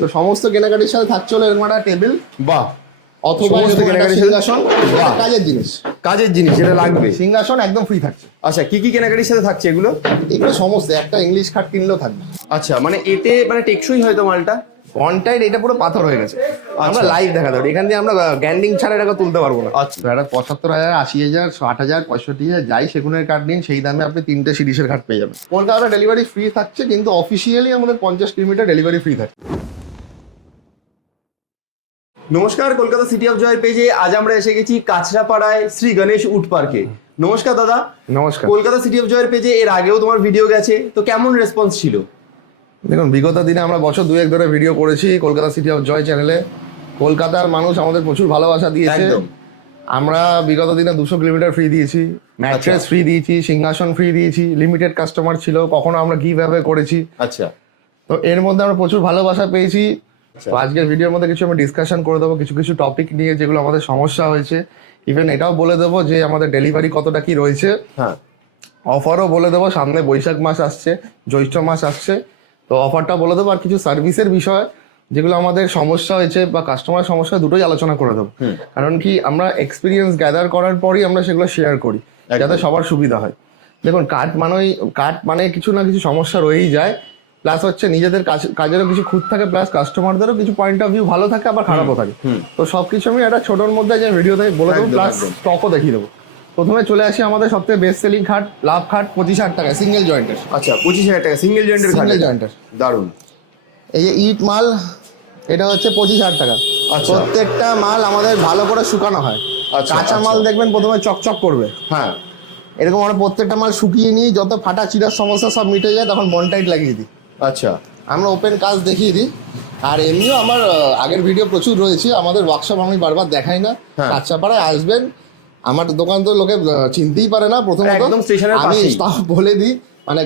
তো সমস্ত কেনাকাটির সাথে থাকছে হলো এরকম একটা টেবিল, বাহ, অথবা সমস্ত কেনাকাটির সাথে- সিংহাসন, কাজের জিনিস, কাজের জিনিস যেটা লাগবে। সিংহাসন একদম ফ্রি থাকছে। আচ্ছা, কি কি কেনাকাটির সাথে থাকছে এগুলো? এগুলো সমস্ত একটা ইংলিশ খাট কিনলেও থাকবে। আচ্ছা, মানে এতে মানে টেকসই হয়তো মালটা। কন্টাইট এটা পুরো পাথর হয়ে গেছে, আমরা লাইভ দেখাতে পারি, এখান দিয়ে আমরা গ্যান্ডিং ছাড়া এটাকে তুলতে পারবো না। আচ্ছা। তো এটা ৭৫,০০০, ৮০,০০০, ৬০,০০০, ৬৫,০০০ যাই সেগুনের কাঠ নিন, সেই দামে আপনি 3টে সিরিজের খাট পেয়ে যাবেন। কলকাতা ডেলিভারি ফ্রি থাকছে, কিন্তু অফিসিয়ালি আমাদের 50 কিলোমিটার ডেলিভারি ফ্রি থাকে। নমস্কার, কলকাতা সিটি অফ জয়ের পেজে আজ আমরা এসে গেছি কাছড়াপাড়ায় শ্রী গণেশ উড পার্কে। নমস্কার দাদা। নমস্কার। কলকাতা সিটি অফ জয়ের পেজে এর আগেও তোমার ভিডিও গেছে, তো কেমন রেসপন্স ছিল? দেখুন, বিগত দিনে আমরা বছর 2-1 ধরে ভিডিও করেছি কলকাতা সিটি অফ জয় চ্যানেলে। কলকাতার মানুষ আমাদের প্রচুর ভালোবাসা দিয়েছে। একদম। আমরা বিগত দিনে 200 কিলোমিটার ফ্রি দিয়েছি, ম্যাট্রেস ফ্রি দিয়েছি, সিংহাসন ফ্রি দিয়েছি, লিমিটেড কাস্টমার ছিল, কখনো আমরা গিভ অ্যাওয়ে করেছি। আচ্ছা। তো এর মধ্যে আমরা প্রচুর ভালোবাসা পেয়েছি। আচ্ছা। তো আজকের ভিডিওর মধ্যে কিছু আমরা ডিসকাশন করে দেবো, কিছু কিছু টপিক নিয়ে যেগুলো আমাদের সমস্যা হয়েছে। ইভেন এটাও বলে দেবো যে আমাদের ডেলিভারি কতটা কি রয়েছে। হ্যাঁ। অফারও বলে দেবো, সামনে বৈশাখ মাস আসছে, জ্যৈষ্ঠ মাস আসছে, তো অফারটা বলে দেবো। আর কিছু সার্ভিসের বিষয় যেগুলো আমাদের সমস্যা হয়েছে বা কাস্টমার সমস্যা, দুটোই আলোচনা করে দেবো। কারণ কি, আমরা এক্সপিরিয়েন্স গ্যাদার করার পরই আমরা সেগুলো শেয়ার করি, যাতে সবার সুবিধা হয়। দেখুন, কাঠ মানে কিছু না কিছু সমস্যা রয়েই যায়, প্লাস হচ্ছে নিজেদের কাজেরও কিছু খুঁত থাকে, প্লাস কাস্টমারদেরও কিছু পয়েন্ট অফ ভিউ ভালো থাকে, আবার খারাপও থাকে। তো সবকিছু আমি একটা ছোটোর মধ্যে যে ভিডিওতে বলে দেবো, প্লাস স্টকও দেখিয়ে দেবো। প্রথমে চলে আসি আমাদের সবথেকে বেস্ট সেলিং খাট, লাভ খাট, 25,000 টাকা সিঙ্গেল জয়েন্টের। আচ্ছা, 25,000 টাকা সিঙ্গেল জয়েন্টের। সিঙ্গেল জয়েন্টের দারুণ। এই যে ইট মাল, এটা হচ্ছে 25,000 টাকা। আচ্ছা। প্রত্যেকটা মাল আমাদের ভালো করে শুকানো হয়। আচ্ছা, কাঁচা মাল দেখবেন প্রথমে চকচক করবে, হ্যাঁ। এরকম আমরা প্রত্যেকটা মাল শুকিয়ে নিই, যত ফাটা চিরার সমস্যা সব মিটে যায়, তখন বনটাইট লাগিয়ে দিই। আচ্ছা। আমরা ওপেন কাজ দেখিয়ে দিই। আর এমনিও আমার আগের ভিডিও প্রচুর রয়েছে, আমাদের ওয়ার্কশপ আমি বারবার দেখাই না। হ্যাঁ। কাছড়াপাড়ায় আসবেন, আমার দোকান তো লোকে চিনতেই পারে না। প্রথমত একদম স্টেশনের আমি পাশেই। স্টাফ বলে দিই, মানে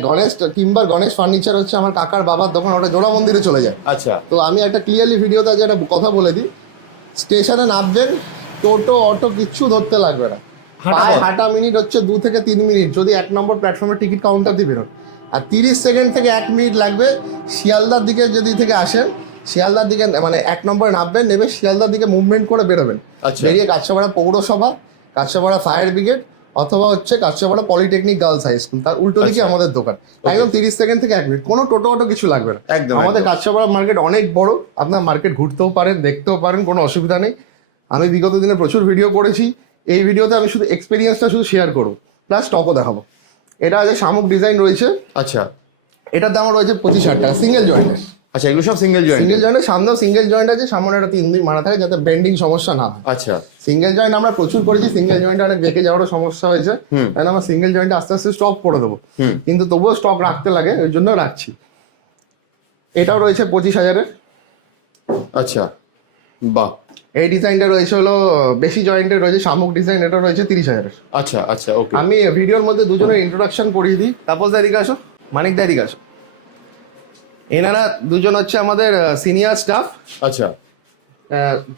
গণেশ ফার্নিচার হচ্ছে আমার কাকার বাবার দোকান, ওটা জোড়া মন্দিরে চলে যায়। আচ্ছা। তো আমি একটা ক্লিয়ারলি ভিডিওতে আজ একটা কথা বলে দিই, স্টেশনে নামবেন, টোটো অটো কিচ্ছু ধরতে লাগবে না, হাঁটা মিনিট হচ্ছে 2 থেকে 3 মিনিট, যদি 1 নম্বর প্ল্যাটফর্মে টিকিট কাউন্টার দিয়ে বেরোন। আর 30 সেকেন্ড থেকে 1 মিনিট লাগবে শিয়ালদার দিকে যদি থেকে আসেন, শিয়ালদার দিকে মানে 1 নম্বরে নামবেন, নেবে শিয়ালদার দিকে মুভমেন্ট করে বেরোবেন। আচ্ছা। বেরিয়ে কাছড়াপাড়া পৌরসভা, কাছড়াপাড়া ফায়ার ব্রিগেড, অথবা হচ্ছে Kanchrapara polytechnic girls high school, তার উল্টো দিকে আমাদের দোকান। একদম 30 সেকেন্ড থেকে 1 মিনিট, কোনো টোটো অটো কিছু লাগবে না। একদম। আমাদের কাছড়াপাড়া মার্কেট অনেক বড়, আপনার মার্কেট ঘুরতেও পারেন, দেখতেও পারেন, কোনো অসুবিধা নেই। আমি বিগত দিনে প্রচুর ভিডিও করেছি, এই ভিডিওতে আমি শুধু এক্সপিরিয়েন্সটা শুধু শেয়ার করবো, প্লাস স্টকও দেখাবো। এটা যে শামুক ডিজাইন রয়েছে, আচ্ছা। এটার দাম রয়েছে 25,000 টাকা সিঙ্গেল জয়েন্টের। আচ্ছা, এগুলো সব সিঙ্গেল জয়েন্ট। সিঙ্গেল জয়েন্টের সামনেও সিঙ্গেল জয়েন্ট আছে, সামনে একটা 3 দিন মারা থাকে যাতে বেন্ডিং সমস্যা না হয়। আচ্ছা। সিঙ্গেল জয়েন্ট আমরা প্রচুর করেছি, সিঙ্গেল জয়েন্টে অনেক বেঁকে যাওয়ারও সমস্যা হয়েছে, তাই আমরা সিঙ্গেল জয়েন্টে আস্তে আস্তে স্টক করে দেবো, কিন্তু তবুও স্টক রাখতে লাগে, ওই জন্য রাখছি। এটাও রয়েছে 25,000-এর। আচ্ছা, বাহ। এই ডিজাইনটা রয়েছে হলো বেশি জয়েন্টের রয়েছে, শামুক ডিজাইন, এটা রয়েছে 30,000-এর। আচ্ছা। আচ্ছা, ওকে। আমি ভিডিওর মধ্যে দুজনের ইন্ট্রোডাকশন করিয়ে দিই। তাপস দা এদিকে আসো, মানিক দা এদিকে আসো। এনারা দুজন হচ্ছে আমাদের সিনিয়র স্টাফ। আচ্ছা।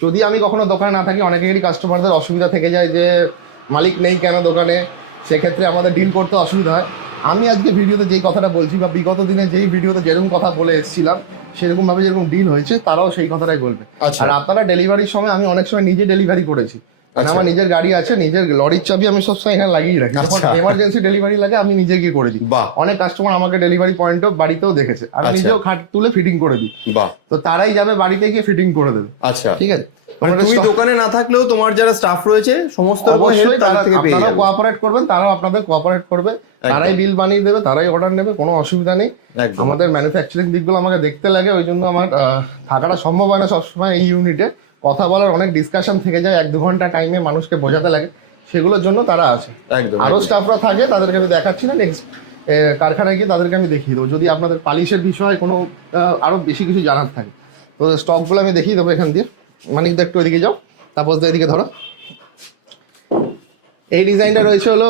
যদি আমি কখনো দোকানে না থাকি, অনেকেরই কাস্টমারদের অসুবিধা থেকে যায় যে মালিক নেই কেন দোকানে, সেক্ষেত্রে আমাদের ডিল করতে অসুবিধা হয়। আমি আজকে ভিডিওতে যেই কথাটা বলছি, বা বিগত দিনে যেই ভিডিওতে যেরকম কথা বলে এসেছিলাম, সেরকম ভাবে যেরকম ডিল হয়েছে, তারাও সেই কথাটাই বলবে। আচ্ছা। আর আপনারা ডেলিভারির সময়, আমি অনেক সময় নিজে ডেলিভারি করেছি, মানে আমার নিজের গাড়ি আছে, নিজের লরির চাবি আমি সবসময় এখানে লাগিয়ে রাখি, যখন এমার্জেন্সি ডেলিভারি লাগে আমি নিজে গিয়ে করে দিই। বাহ। অনেক কাস্টমার আমাকে ডেলিভারি পয়েন্টও বাড়িতেও দেখেছে, আমি নিজেও খাট তুলে ফিটিং করে দিই। বাহ। তো তারাই যাবে বাড়িতে গিয়ে ফিটিং করে দেবে। আচ্ছা, ঠিক আছে। মানে তুমি দোকানে না থাকলেও তোমার যারা স্টাফ রয়েছে সমস্ত রকম হেল্প তাদের থেকে পেয়ে যাবে। কোঅপারেট করবেন, তারাও আপনাদের কোঅপারেট করবে, তারাই বিল বানিয়ে দেবে, তারাই অর্ডার নেবে, কোনো অসুবিধা নেই। আমাদের ম্যানুফ্যাকচারিং দিকগুলো আমাকে দেখতে লাগে, ওই জন্য আমার থাকাটা সম্ভব হয় না সবসময় এই ইউনিটে। কথা বলার অনেক ডিসকাশন থেকে যায়, 1-2 ঘন্টা টাইমে মানুষকে বোঝাতে লাগে, সেগুলোর জন্য তারা আছে। আরো স্টাফরা থাকে, তাদেরকে আমি দেখাচ্ছি না, নেক্সট কারখানায় গিয়ে তাদেরকে আমি দেখিয়ে দেবো, যদি আপনাদের পালিশের বিষয়ে কোনো আরো বেশি কিছু জানার থাকে। তো স্টকগুলো আমি দেখিয়ে দেবো এখান দিয়ে। মানিক দা একটু এদিকে যাও, তারপর এদিকে ধরো। এই ডিজাইনটা রয়েছে হলো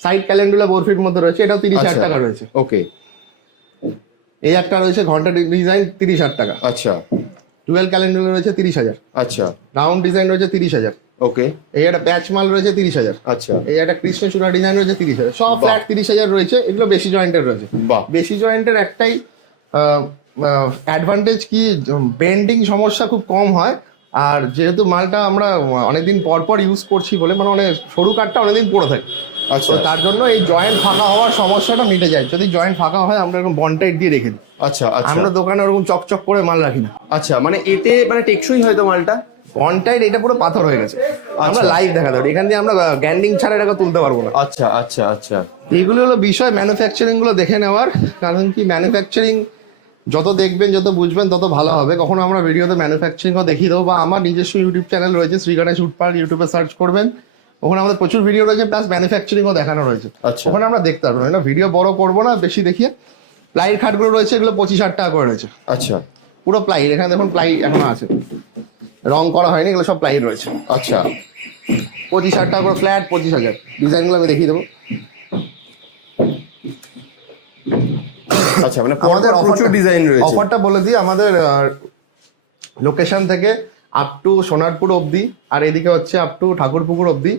সাইড ক্যালেন্ডুলা বোরফির মধ্যে রয়েছে, এটাও 30,000 টাকা রয়েছে। ওকে। এই একটা রয়েছে ঘন্টা ডিজাইন, 30,000 টাকা। আচ্ছা। 12 ক্যালেন্ডুলা রয়েছে 30,000। আচ্ছা। রাউন্ড ডিজাইন রয়েছে 30,000। ওকে। এই একটা প্যাচ মাল রয়েছে 30,000। আচ্ছা। এই একটা কৃষ্ণচূড়া ডিজাইন রয়েছে 30,000। সব ফ্ল্যাট 30,000 রয়েছে, এগুলো বেশি জয়েন্টের রয়েছে। বাহ। বেশি জয়েন্টের একটাই অ্যাডভান্টেজ কি, বেন্ডিং সমস্যা খুব কম হয়। আর যেহেতু মালটা আমরা অনেকদিন পর পর ইউজ করছি বলে মানে অনেক সরু কাঠটা অনেকদিন পড়ে থাকে, আচ্ছা তো তার জন্য এই জয়েন্ট ফাঁকা হওয়ার সমস্যাটা মিটে যায়। যদি জয়েন্ট ফাঁকা হয় আমরা এরকম বন্ডটাইট দিয়ে রেখে দিই। আচ্ছা আচ্ছা আমরা দোকানে ওরকম চকচক করে মাল রাখি না। আচ্ছা, মানে এতে মানে টেকসই হয়তো মালটা। বন্ডটাইট এটা পুরো পাথর হয়ে গেছে, আমরা লাইভ দেখা দেবো, এখান দিয়ে আমরা গ্যান্ডিং ছাড়া এটাকে তুলতে পারবো না। আচ্ছা আচ্ছা আচ্ছা এইগুলো হলো বিষয় ম্যানুফ্যাকচারিং গুলো দেখে নেওয়ার। কারণ কি ম্যানুফ্যাকচারিং যত দেখবেন যত বুঝবেন তত ভালো হবে। কখনো আমরা ভিডিওতে ম্যানুফ্যাকচারিংও দেখিয়ে দেবো, বা আমার নিজস্ব ইউটিউব চ্যানেল রয়েছে শ্রী গণেশ উড পার্ক, ইউটিউবে সার্চ করবেন, ওখানে আমাদের প্রচুর ভিডিও রয়েছে, প্লাস ম্যানুফ্যাকচারিংও দেখানো রয়েছে। আচ্ছা। ওখানে আমরা দেখতে পারবো না, ভিডিও বড় করবো না বেশি দেখিয়ে। প্লাইয়ের খাটগুলো রয়েছে, এগুলো 25,000 টাকা করে রয়েছে। আচ্ছা পুরো প্লাই, এখানে দেখুন প্লাই এখনো আছে, রং করা হয়নি, এগুলো সব প্লাই রয়েছে। আচ্ছা 25,000 টাকা করে ফ্ল্যাট, 25,000। ডিজাইনগুলো আমি দেখিয়ে দেবো। আচ্ছা, মানে আমাদের প্রচুর ডিজাইন রয়েছে। অফারটা বলে দিই, আমাদের লোকেশন থেকে আপ টু সোনারপুর অবধি, আর এদিকে হচ্ছে আপ টু ঠাকুরপুকুর অবধি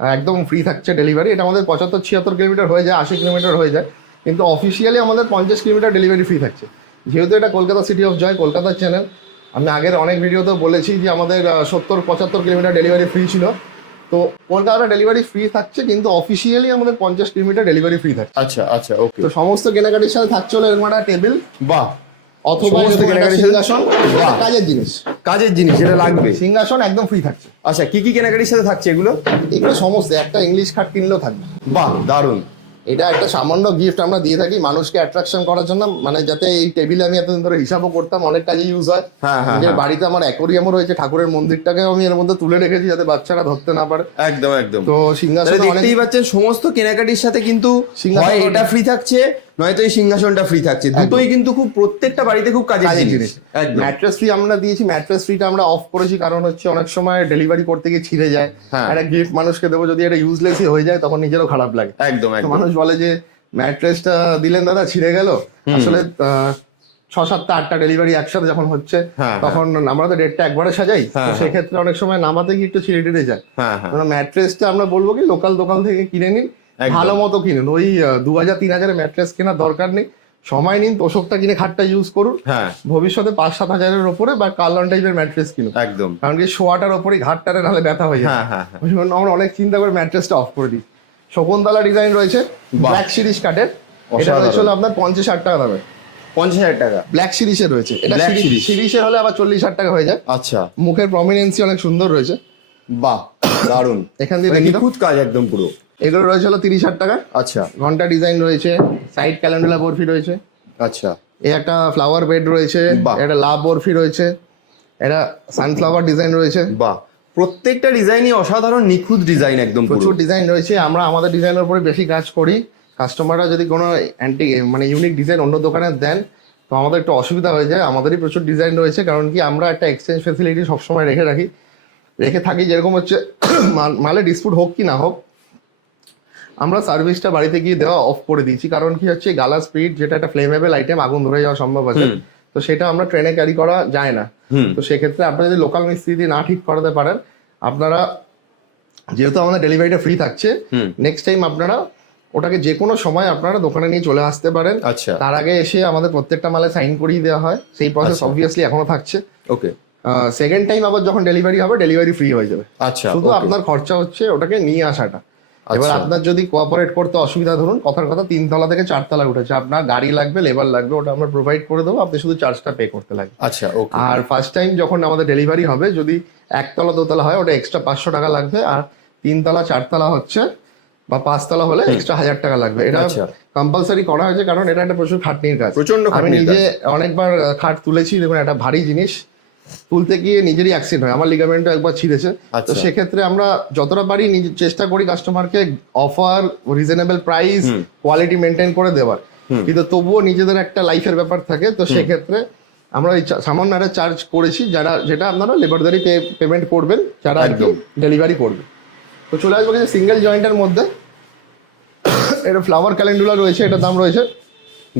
একদম ফ্রি থাকছে ডেলিভারি। এটা আমাদের 75-76 কিলোমিটার হয়ে যায়, 80 কিলোমিটার হয়ে যায়, কিন্তু অফিসিয়ালি আমাদের 50 কিলোমিটার ডেলিভারি ফ্রি থাকছে। যেহেতু এটা কলকাতা সিটি অফ জয়, কলকাতার চ্যানেল, আমি আগের অনেক ভিডিওতেও বলেছি যে আমাদের 70-75 কিলোমিটার ডেলিভারি ফ্রি ছিল। তো কলকাতা ডেলিভারি ফ্রি থাকছে, কিন্তু অফিসিয়ালি আমাদের 50 কিলোমিটার ডেলিভারি ফ্রি থাকছে। আচ্ছা আচ্ছা ওকে। তো সমস্ত কেনাকাটির সাথে থাকছে হলো এরকম একটা টেবিল, বাহ, অথবা সমস্ত এরকম একটা কেনাকাটির সাথে- সিংহাসন, এটা কাজের জিনিস, কাজের জিনিস যেটা লাগবে। সিংহাসন একদম ফ্রি থাকছে। আচ্ছা, কি কি কেনাকাটির সাথে থাকছে এগুলো? এগুলো সমস্ত, একটা ইংলিশ খাট কিনলেও থাকবে। বাহ, দারুণ। এটা একটা সামান্য গিফট আমরা দিয়ে থাকি মানুষকে অ্যাট্রাকশন করার জন্য, মানে যাতে এই টেবিলে আমি এতদিন ধরে হিসাবও করতাম, অনেক কাজে ইউজ হয়। হ্যাঁ, হ্যাঁ, নিজের হ্যাঁ। বাড়িতে আমার অ্যাকোরিয়ামও রয়েছে, ঠাকুরের মন্দিরটাকেও আমি এর মধ্যে তুলে রেখেছি যাতে বাচ্চারা ধরতে না পারে। একদম একদম। তো সিংহাসন তাহলে অনেক, দেখতেই পাচ্ছেন সমস্ত কেনাকাটির সাথে কিন্তু সিংহাসন হয় এটা ফ্রি থাকছে, নয়তো এই সিংহাসনটা ফ্রি থাকছে। দুটোই কিন্তু খুব প্রত্যেকটা বাড়িতে খুব কাজের কাজের জিনিস। জিনিস। একদম। ম্যাট্রেস ফ্রি আমরা দিয়েছি, ম্যাট্রেস ফ্রিটা আমরা অফ করেছি কারণ হচ্ছে অনেক সময় ডেলিভারি করতে গিয়ে ছিঁড়ে যায়। হ্যাঁ। একটা গিফট মানুষকে দেবো, যদি এটা ইউজলেসই হয়ে যায় তখন নিজেরও খারাপ লাগে। একদম তো একদম। মানুষ বলে যে ম্যাট্রেসটা দিলেন দাদা ছিঁড়ে গেল, আসলে 6-7-8টা ডেলিভারি একসাথে যখন হচ্ছে হ্যাঁ, তখন আমরা তো ডেটটা একবারে সাজাই, তো হ্যাঁ, সেক্ষেত্রে অনেক সময় নামাতে গিয়ে একটু ছিঁড়ে টিড়ে যায়। হ্যাঁ হ্যাঁ ম্যাট্রেসটা আমরা বলবো কি লোকাল দোকান থেকে কিনে নিন, একদম। ভালো মতো কিনুন। ওই 2,000-3,000 ম্যাট্রেস কেনার দরকার নেই, সময় নিন, তোষকটা কিনে খাটটা ইউজ করুন। হ্যাঁ ভবিষ্যতে 5-7 হাজারের ওপরে বা কার্লন টাইপের ম্যাট্রেস কিনুন, একদম। কারণ কি শোয়াটার ওপরেই ঘাটটারে নাহলে ব্যথা হয়ে যায়। হ্যাঁ হ্যাঁ হ্যাঁ। ওই জন্য আমরা অনেক চিন্তা করে ম্যাট্রেসটা অফ করে দিই। শকুন্তলা ডিজাইন রয়েছে, বাহ। ব্ল্যাক সিরিজ কাটের, এটা অসাধারণ। রয়েছে হলো আপনার 50,000 টাকা দামে। 50,000 টাকা। ব্ল্যাক সিরিজের রয়েছে, এটা Black series। সিরিজের হলে আবার 40,000 টাকা হয়ে যায়। আচ্ছা, মুখের প্রমিনেন্সি অনেক সুন্দর রয়েছে, বাহ, দারুণ। এখান দিয়ে মানে দেখি তো। নিখুঁত কাজ একদম পুরো। এগুলো রয়েছে হলো 30,000 টাকা। আচ্ছা ঘন্টা ডিজাইন রয়েছে, সাইড ক্যালেন্ডুলা বরফি রয়েছে, আচ্ছা এই একটা ফ্লাওয়ার বেড রয়েছে, বাহ। এটা লাভ বরফি রয়েছে, এটা সানফ্লাওয়ার ডিজাইন রয়েছে, বাহ, প্রত্যেকটা ডিজাইনই অসাধারণ নিখুঁত ডিজাইন একদম পুরো। প্রচুর ডিজাইন রয়েছে। আমরা আমাদের ডিজাইনের উপরে বেশি কাজ করি, কাস্টমাররা যদি কোনো অ্যান্টি মানে ইউনিক ডিজাইন অন্য দোকানে দেন তো আমাদের একটু অসুবিধা হয়ে যায়। আমাদেরই প্রচুর ডিজাইন রয়েছে, কারণ কি আমরা একটা এক্সচেঞ্জ ফেসিলিটি সবসময় রেখে থাকি। যেরকম হচ্ছে মালে ডিসপুট হোক কি না হোক, আমরা সার্ভিসটা বাড়িতে গিয়ে দেওয়া অফ করে দিয়েছি। কারণ কি হচ্ছে গালা স্পিড, যেটা একটা ফ্লেমেবল আইটেম, আগুন ধরে যাওয়া সম্ভব আছে, তো সেটা আমরা ট্রেনে ক্যারি করা যায় না। তো সেক্ষেত্রে আপনারা যদি লোকাল মিস্ত্রি দিয়ে না ঠিক করাতে পারেন, আপনারা যেহেতু আমাদের ডেলিভারিটা ফ্রি থাকছে, নেক্সট টাইম আপনারা ওটাকে যে কোনো সময় আপনারা দোকানে নিয়ে চলে আসতে পারেন। আচ্ছা তার আগে এসে আমাদের প্রত্যেকটা মালে সাইন করিয়ে দেওয়া হয়, সেই প্রসেস অবভিয়াসলি এখনো থাকছে। ওকে। সেকেন্ড টাইম আবার যখন ডেলিভারি হবে, ডেলিভারি ফ্রি হয়ে যাবে। আচ্ছা, শুধু okay। আপনার খরচা হচ্ছে ওটাকে নিয়ে আসাটা। এবার আচ্ছা। আপনার যদি কোঅপারেট করতে অসুবিধা, ধরুন কথার কথা 3 তলা থেকে 4 তলা উঠেছে, আপনার গাড়ি লাগবে, লেবার লাগবে, ওটা আমরা প্রোভাইড করে দেবো, আপনি শুধু চার্জটা পে করতে লাগবে। আচ্ছা ওকে। আর ফার্স্ট টাইম যখন আমাদের ডেলিভারি হবে, যদি 1 তলা 2 তলা হয় ওটা এক্সট্রা 500 টাকা লাগবে, আর 3 তলা 4 তলা হচ্ছে বা 5 তলা হলে এক্সট্রা 1000 টাকা লাগবে। এটা আচ্ছা। কম্পালসারি করা হয়েছে, কারণ এটা একটা প্রচুর খাটনির কাজ। প্রচন্ড আমি খাটনির নিজে অনেকবার খাট তুলেছি, দেখুন একটা ভারী জিনিস তুলতে গিয়ে নিজেরই অ্যাক্সিডেন্ট হয়, আমার লিগামেন্টও একবার ছিঁড়েছে। তো আচ্ছা। সেক্ষেত্রে আমরা যতটা পারি নিজে চেষ্টা করি কাস্টমারকে offer, reasonable price, quality maintain করে দেওয়ার, কিন্তু তবুও নিজেদের একটা লাইফের ব্যাপার থাকে। তো সেক্ষেত্রে আমরা ওই সামান্য একটা চার্জ করেছি, যেটা আপনারা লেবারদারি পেমেন্ট করবেন যারা একদম ডেলিভারি করবে। তো চলে আসবো কিছু সিঙ্গেল জয়েন্টের মধ্যে। এটা ফ্লাওয়ার ক্যালেন্ডুলা রয়েছে, এটার দাম রয়েছে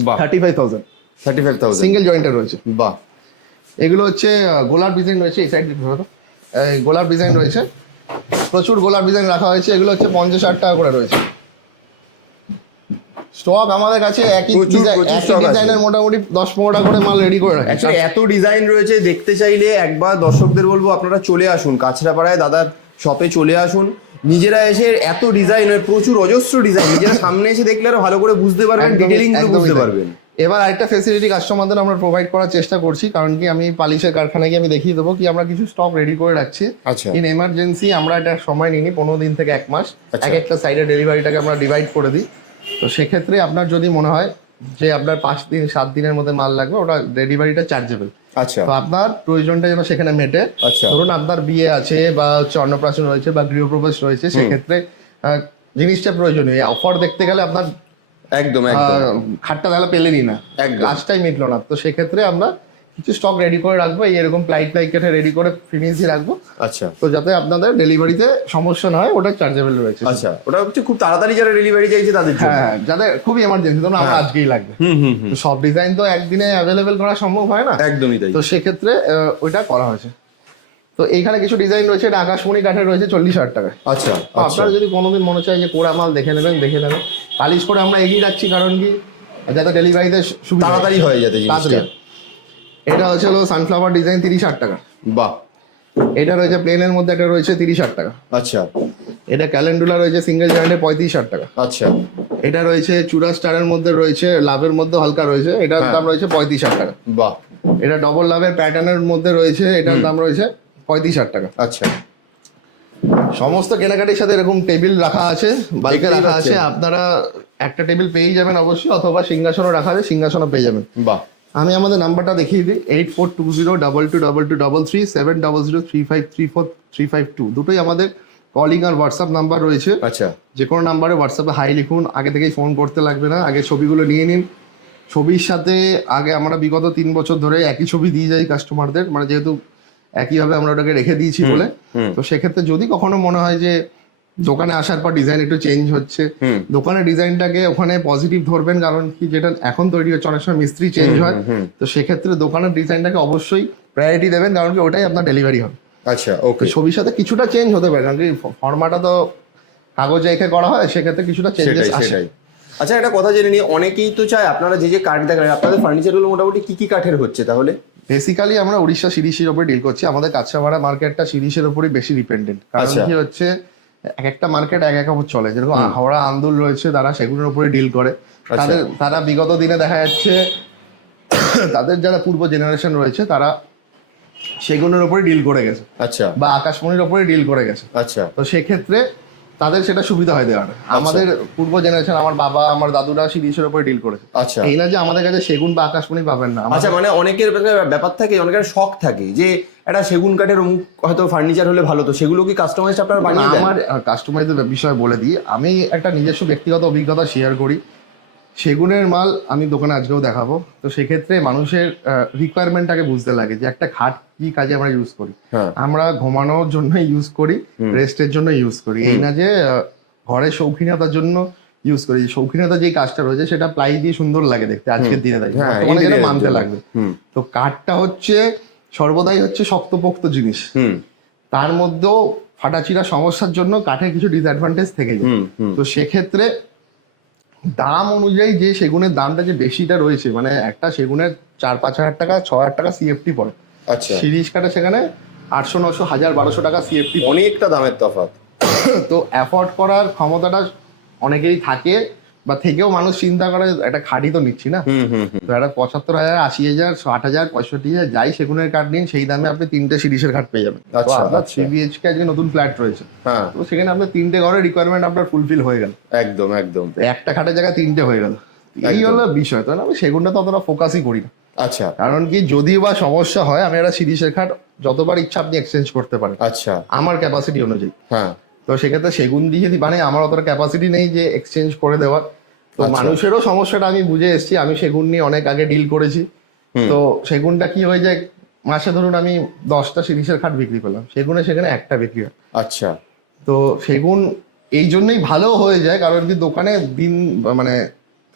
বাহ, 35,000, 35,000। সিঙ্গেল জয়েন্টের রয়েছে। বাহ, এগুলো হচ্ছে গোলাপ ডিজাইন রয়েছে, এই সাইড গোলাপ ডিজাইন রয়েছে, প্রচুর গোলাপ ডিজাইন রাখা হয়েছে। এগুলো হচ্ছে 50,000 টাকা করে রয়েছে। স্টক আমাদের কাছে একই প্রচুর stock আছে। ডিজাইনের মোটামুটি 10-15টা করে মাল রেডি করে রাখি। অ্যাকচুয়ালি এত ডিজাইন রয়েছে, দেখতে চাইলে একবার দর্শকদের বলবো আপনারা চলে আসুন কাছড়াপাড়ায় দাদার শপে চলে আসুন, নিজেরা এসে এত ডিজাইন, প্রচুর অজস্র ডিজাইন নিজেরা সামনে এসে দেখলে আরো ভালো করে বুঝতে পারবেন, ডিটেইলিং গুলো বুঝতে পারবেন। এবার আরেকটা ফেসিলিটি কাস্টমারদের আমরা প্রোভাইড করার চেষ্টা করছি, কারণ কি আমি পালিশের কারখানায় গিয়ে আমি দেখিয়ে দেবো কি আমরা কিছু স্টক রেডি করে রাখছি। আচ্ছা। ইন এমার্জেন্সি আমরা এটা সময় নিই 15 দিন থেকে 1 মাস, আচ্ছা। এক একটা সাইডে ডেলিভারিটাকে আমরা ডিভাইড করে দিই। তো সেক্ষেত্রে আপনার যদি মনে হয় যে আপনার 5 দিন 7 দিনের মধ্যে মাল লাগবে, ওটা ডেলিভারিটা চার্জেবল। আচ্ছা তো আপনার প্রয়োজনটা যেন সেখানে মেটে। আচ্ছা। ধরুন আপনার বিয়ে আছে বা হচ্ছে অন্নপ্রাশন রয়েছে বা গৃহপ্রবেশ রয়েছে, সেক্ষেত্রে জিনিসটা প্রয়োজনীয়। অফার দেখতে গেলে আপনার একদম একদম খাটটা তাহলে পেলেনই না, একদম। কাজটাই মিটলো না। তো সেক্ষেত্রে আমরা কিছু স্টক রেডি করে রাখবো, এরকম প্লাইট কেটে রেডি করে ফিনিশই রাখবো। আচ্ছা তো যাতে আপনাদের ডেলিভারিতে সমস্যা না হয়, ওটা চার্জেবল রয়েছে। আচ্ছা, ওটা হচ্ছে খুব তাড়াতাড়ি যারা ডেলিভারি চাইছে তাদের জন্য। হ্যাঁ, যাদের খুবই এমার্জেন্সি, ধরুন আমার আজকেই লাগবে। তো সব ডিজাইন তো একদিনে অ্যাভেলেবেল করা সম্ভব হয় না, একদমই তাই। তো সেক্ষেত্রে ওইটা করা হয়েছে। তো এইখানে কিছু ডিজাইন রয়েছে, এটা আকাশমণি কাঠের রয়েছে 40,000 টাকায়। আচ্ছা তো আপনারা যদি কোনোদিন মনে চায় যে কোরা মাল দেখে নেবেন, দেখে নেবেন। পালিশ করে আমরা এগিয়ে যাচ্ছি, কারণ কি যাতে ডেলিভারিতে সুবিধা তাড়াতাড়ি হয়ে যাতে জিনিসটা। তাড়াতাড়ি। এটা হচ্ছে হলো সানফ্লাওয়ার ডিজাইন 30,000 টাকা। বাহ। এটা রয়েছে প্লেনের মধ্যে, একটা রয়েছে 30,000 টাকা। আচ্ছা এটা ক্যালেন্ডুলা রয়েছে সিঙ্গেল জয়েন্টে 35,000 টাকা। আচ্ছা এটা রয়েছে চূড়া স্টারের মধ্যে রয়েছে, লাভের মধ্যে হালকা রয়েছে, এটার দাম রয়েছে 35,000 টাকা। বাহ। এটা ডবল লাভের প্যাটার্নের মধ্যে রয়েছে, এটার দাম রয়েছে 35,000 টাকা। আচ্ছা সমস্ত কেনাকাটির সাথে এরকম টেবিল রাখা আছে, বালকে দেখতেই রাখা আছে। পাচ্ছেন। আপনারা একটা টেবিল পেয়েই যাবেন অবশ্যই, অথবা সিংহাসনও রাখা আছে, সিংহাসনও পেয়ে যাবেন। বাহ। আমি আমাদের নাম্বারটা দেখিয়ে দিই, 8420222233 7003534352। দুটোই আমাদের কলিং আর হোয়াটসঅ্যাপ নাম্বার রয়েছে। আচ্ছা যে কোনো নাম্বারে হোয়াটসঅ্যাপে হাই লিখুন, আগে থেকেই ফোন করতে লাগবে না, আগে ছবিগুলো নিয়ে নিন। ছবির সাথে আগে আমরা বিগত 3 বছর ধরে একই ছবি দিয়ে যাই কাস্টমারদের, মানে যেহেতু একইভাবে আমরা ওটাকে রেখে দিয়েছি বলে। তো সেক্ষেত্রে যদি কখনো মনে হয় যে দোকানে আসার পর ডিজাইন একটু চেঞ্জ হচ্ছে, দোকানের ডিজাইনটাকে ওখানে পজিটিভ ধরবেন, কারণ কি যেটা এখন তৈরি হচ্ছে অনেক সময় মিস্ত্রি চেঞ্জ হয়। তো সেক্ষেত্রে দোকানের ডিজাইনটাকে অবশ্যই প্রায়োরিটি দেবেন, কারণ কি ওটাই আপনার ডেলিভারি হবে। আচ্ছা ওকে। ছবির সাথে কিছুটা চেঞ্জ হতে পারে, কারণ কি ফর্মাটা তো কাগজে এঁকে করা হয়, সেক্ষেত্রে কিছুটা চেঞ্জেস আসে। সেটাই। আচ্ছা একটা কথা জেনে নিই, অনেকেই তো চায় আপনারা যে যে কাঠ দেখান, আপনাদের ফার্নিচারগুলো মোটামুটি কি কি কাঠের হচ্ছে তাহলে? বেসিক্যালি আমরা উড়িষ্যা শিরিষের উপরে ডিল করছি, আমাদের কাঁচরাপাড়া মার্কেটটা শিরিষের উপরই বেশি ডিপেন্ডেন্ট। কারণ আচ্ছা। কি হচ্ছে, এক একটা মার্কেট এক এক রকম চলে। যেরকম হাওড়া আন্দুল রয়েছে, তারা সেগুলোর উপরে ডিল করে। তারা বিগত দিনে দেখা যাচ্ছে তাদের যারা পূর্ব জেনারেশন রয়েছে, তারা সেগুলোর উপরে ডিল করে গেছে, আচ্ছা বা আকাশমণির উপরে ডিল করে গেছে। আচ্ছা তো সেক্ষেত্রে তাদের সেটা সুবিধা হয় দেওয়ার। আমাদের পূর্ব জেনারেশন, আমার বাবা আমার দাদুরা শিরিষের উপরে ডিল করেছে। আচ্ছা এই না যে আমাদের কাছে সেগুন বা আকাশমণি পাবেন না। আচ্ছা, মানে অনেকের ব্যাপার থাকে, অনেকের শখ থাকে যে একটা সেগুন কাঠের অমুক হয়তো ফার্নিচার হলে ভালো, তো সেগুলো কি কাস্টমাইজ আপনারা বানিয়ে দেন? আমার কাস্টমাইজের বিষয় বলে দিই, আমি একটা নিজস্ব ব্যক্তিগত অভিজ্ঞতা শেয়ার করি। সেগুনের মাল আমি দোকানে আজকেও দেখাবো। তো সেক্ষেত্রে মানুষের রিকোয়ারমেন্টটাকে বুঝতে লাগে যে একটা খাট কি কাজে আমরা ইউজ করি। আমরা ঘুমানোর জন্য ইউজ করি, রেস্টের জন্য ইউজ করি, এই না যে ঘরের শৌখিনতার জন্য ইউজ করি। শৌখিনতা যে কাজটা রয়েছে সেটা প্লাই দিয়ে সুন্দর লাগে দেখতে আজকের দিনে দাঁড়িয়ে, বর্তমানে যেটা মানতে লাগবে। তো কাঠটা হচ্ছে সর্বদাই হচ্ছে শক্তপোক্ত জিনিস, তার মধ্যেও ফাটাচিরা সমস্যার জন্য কাঠের কিছু ডিসঅ্যাডভান্টেজ থেকে যায়। তো সেক্ষেত্রে দাম অনুযায়ী যে সেগুনের দামটা যে বেশিটা রয়েছে, মানে একটা সেগুনের 4-5 হাজার টাকা 6 হাজার টাকা সিএফটি পড়ে। আচ্ছা সিরিজ কাঠে সেখানে 800, 900, 1000, 1200 টাকা সিএফটি। অনেকটা দামের তফাৎ। তো অ্যাফোর্ড করার ক্ষমতাটা অনেকেই থাকে, বা থেকেও মানুষ চিন্তা করে একটা খাটই তো নিচ্ছি না, তো একটা 75,000, 80,000, 60,000, 65,000 যাই সেগুনের কাঠ নিন, সেই দামে আপনি 3টে সিরিজের খাট পেয়ে যাবেন। তো আপনার 3BHK আজকে নতুন ফ্ল্যাট রয়েছে, তো সেখানে আপনার 3টে ঘরের রিকোয়ারমেন্ট আপনার ফুলফিল হয়ে গেল। একদম একদম, একটা খাটের জায়গায় 3টে হয়ে গেল। এই হলো বিষয়। তো আমি সেগুনটা তো অতটা ফোকাসই করি না। আচ্ছা, কারণ কি যদি বা সমস্যা হয়, আমি একটা সিরিজের খাট যতবার ইচ্ছা আপনি এক্সচেঞ্জ করতে পারেন। আচ্ছা, আমার ক্যাপাসিটি অনুযায়ী। হ্যাঁ, তো সেক্ষেত্রে সেগুন দিয়ে যদি মানে আমার অতটা ক্যাপাসিটি নেই যে এক্সচেঞ্জ করে দেওয়ার। তো মানুষেরও সমস্যাটা আমি বুঝে এসেছি, আমি সেগুন নিয়ে অনেক আগে ডিল করেছি। তো সেগুনটা কি হয়ে যায়, মাসে ধরুন আমি 10টা সিরিজের খাট বিক্রি করলাম, সেখানে একটা বিক্রি হয়। আচ্ছা, তো সেগুন এই জন্যই ভালো হয়ে যায়, কারণ কি দোকানে দিন মানে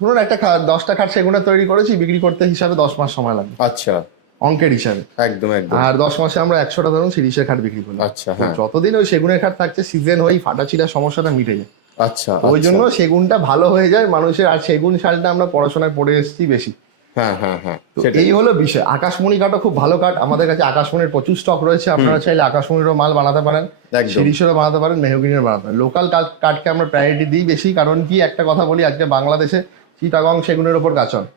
ধরুন একটা 10টা খাট সেগুনের তৈরি করেছি, বিক্রি করতে হিসাবে 10 মাস সময় লাগবে। আচ্ছা, অঙ্কের হিসাবে একদম একদম। আর 10 মাসে আমরা 100টা ধরুন সিরিজের খাট বিক্রি করলাম। আচ্ছা, হ্যাঁ, যতদিন ওই সেগুনের খাট থাকছে, সিজন হয়েই ফাটাচিরা সমস্যাটা মিটে যায়। আচ্ছা, ওই জন্য সেগুনটা ভালো হয়ে যায় মানুষের। আর সেগুন শালটা আমরা পড়াশোনায় পড়ে এসেছি বেশি। হ্যাঁ হ্যাঁ হ্যাঁ, তো এই হলো বিষয়। আকাশমণি কাঠও খুব ভালো কাঠ, আমাদের কাছে আকাশমণির প্রচুর স্টক রয়েছে। আপনারা চাইলে আকাশমণিরও মাল বানাতে পারেন, একদম। শিরিষেরও বানাতে পারেন, মেহগিনির বানাতে পারেন। লোকাল কাঠকে আমরা প্রায়োরিটি দিই বেশি, কারণ কি একটা কথা বলি, আজকে বাংলাদেশে চিটাগং সেগুনের ওপর কাজ হয়,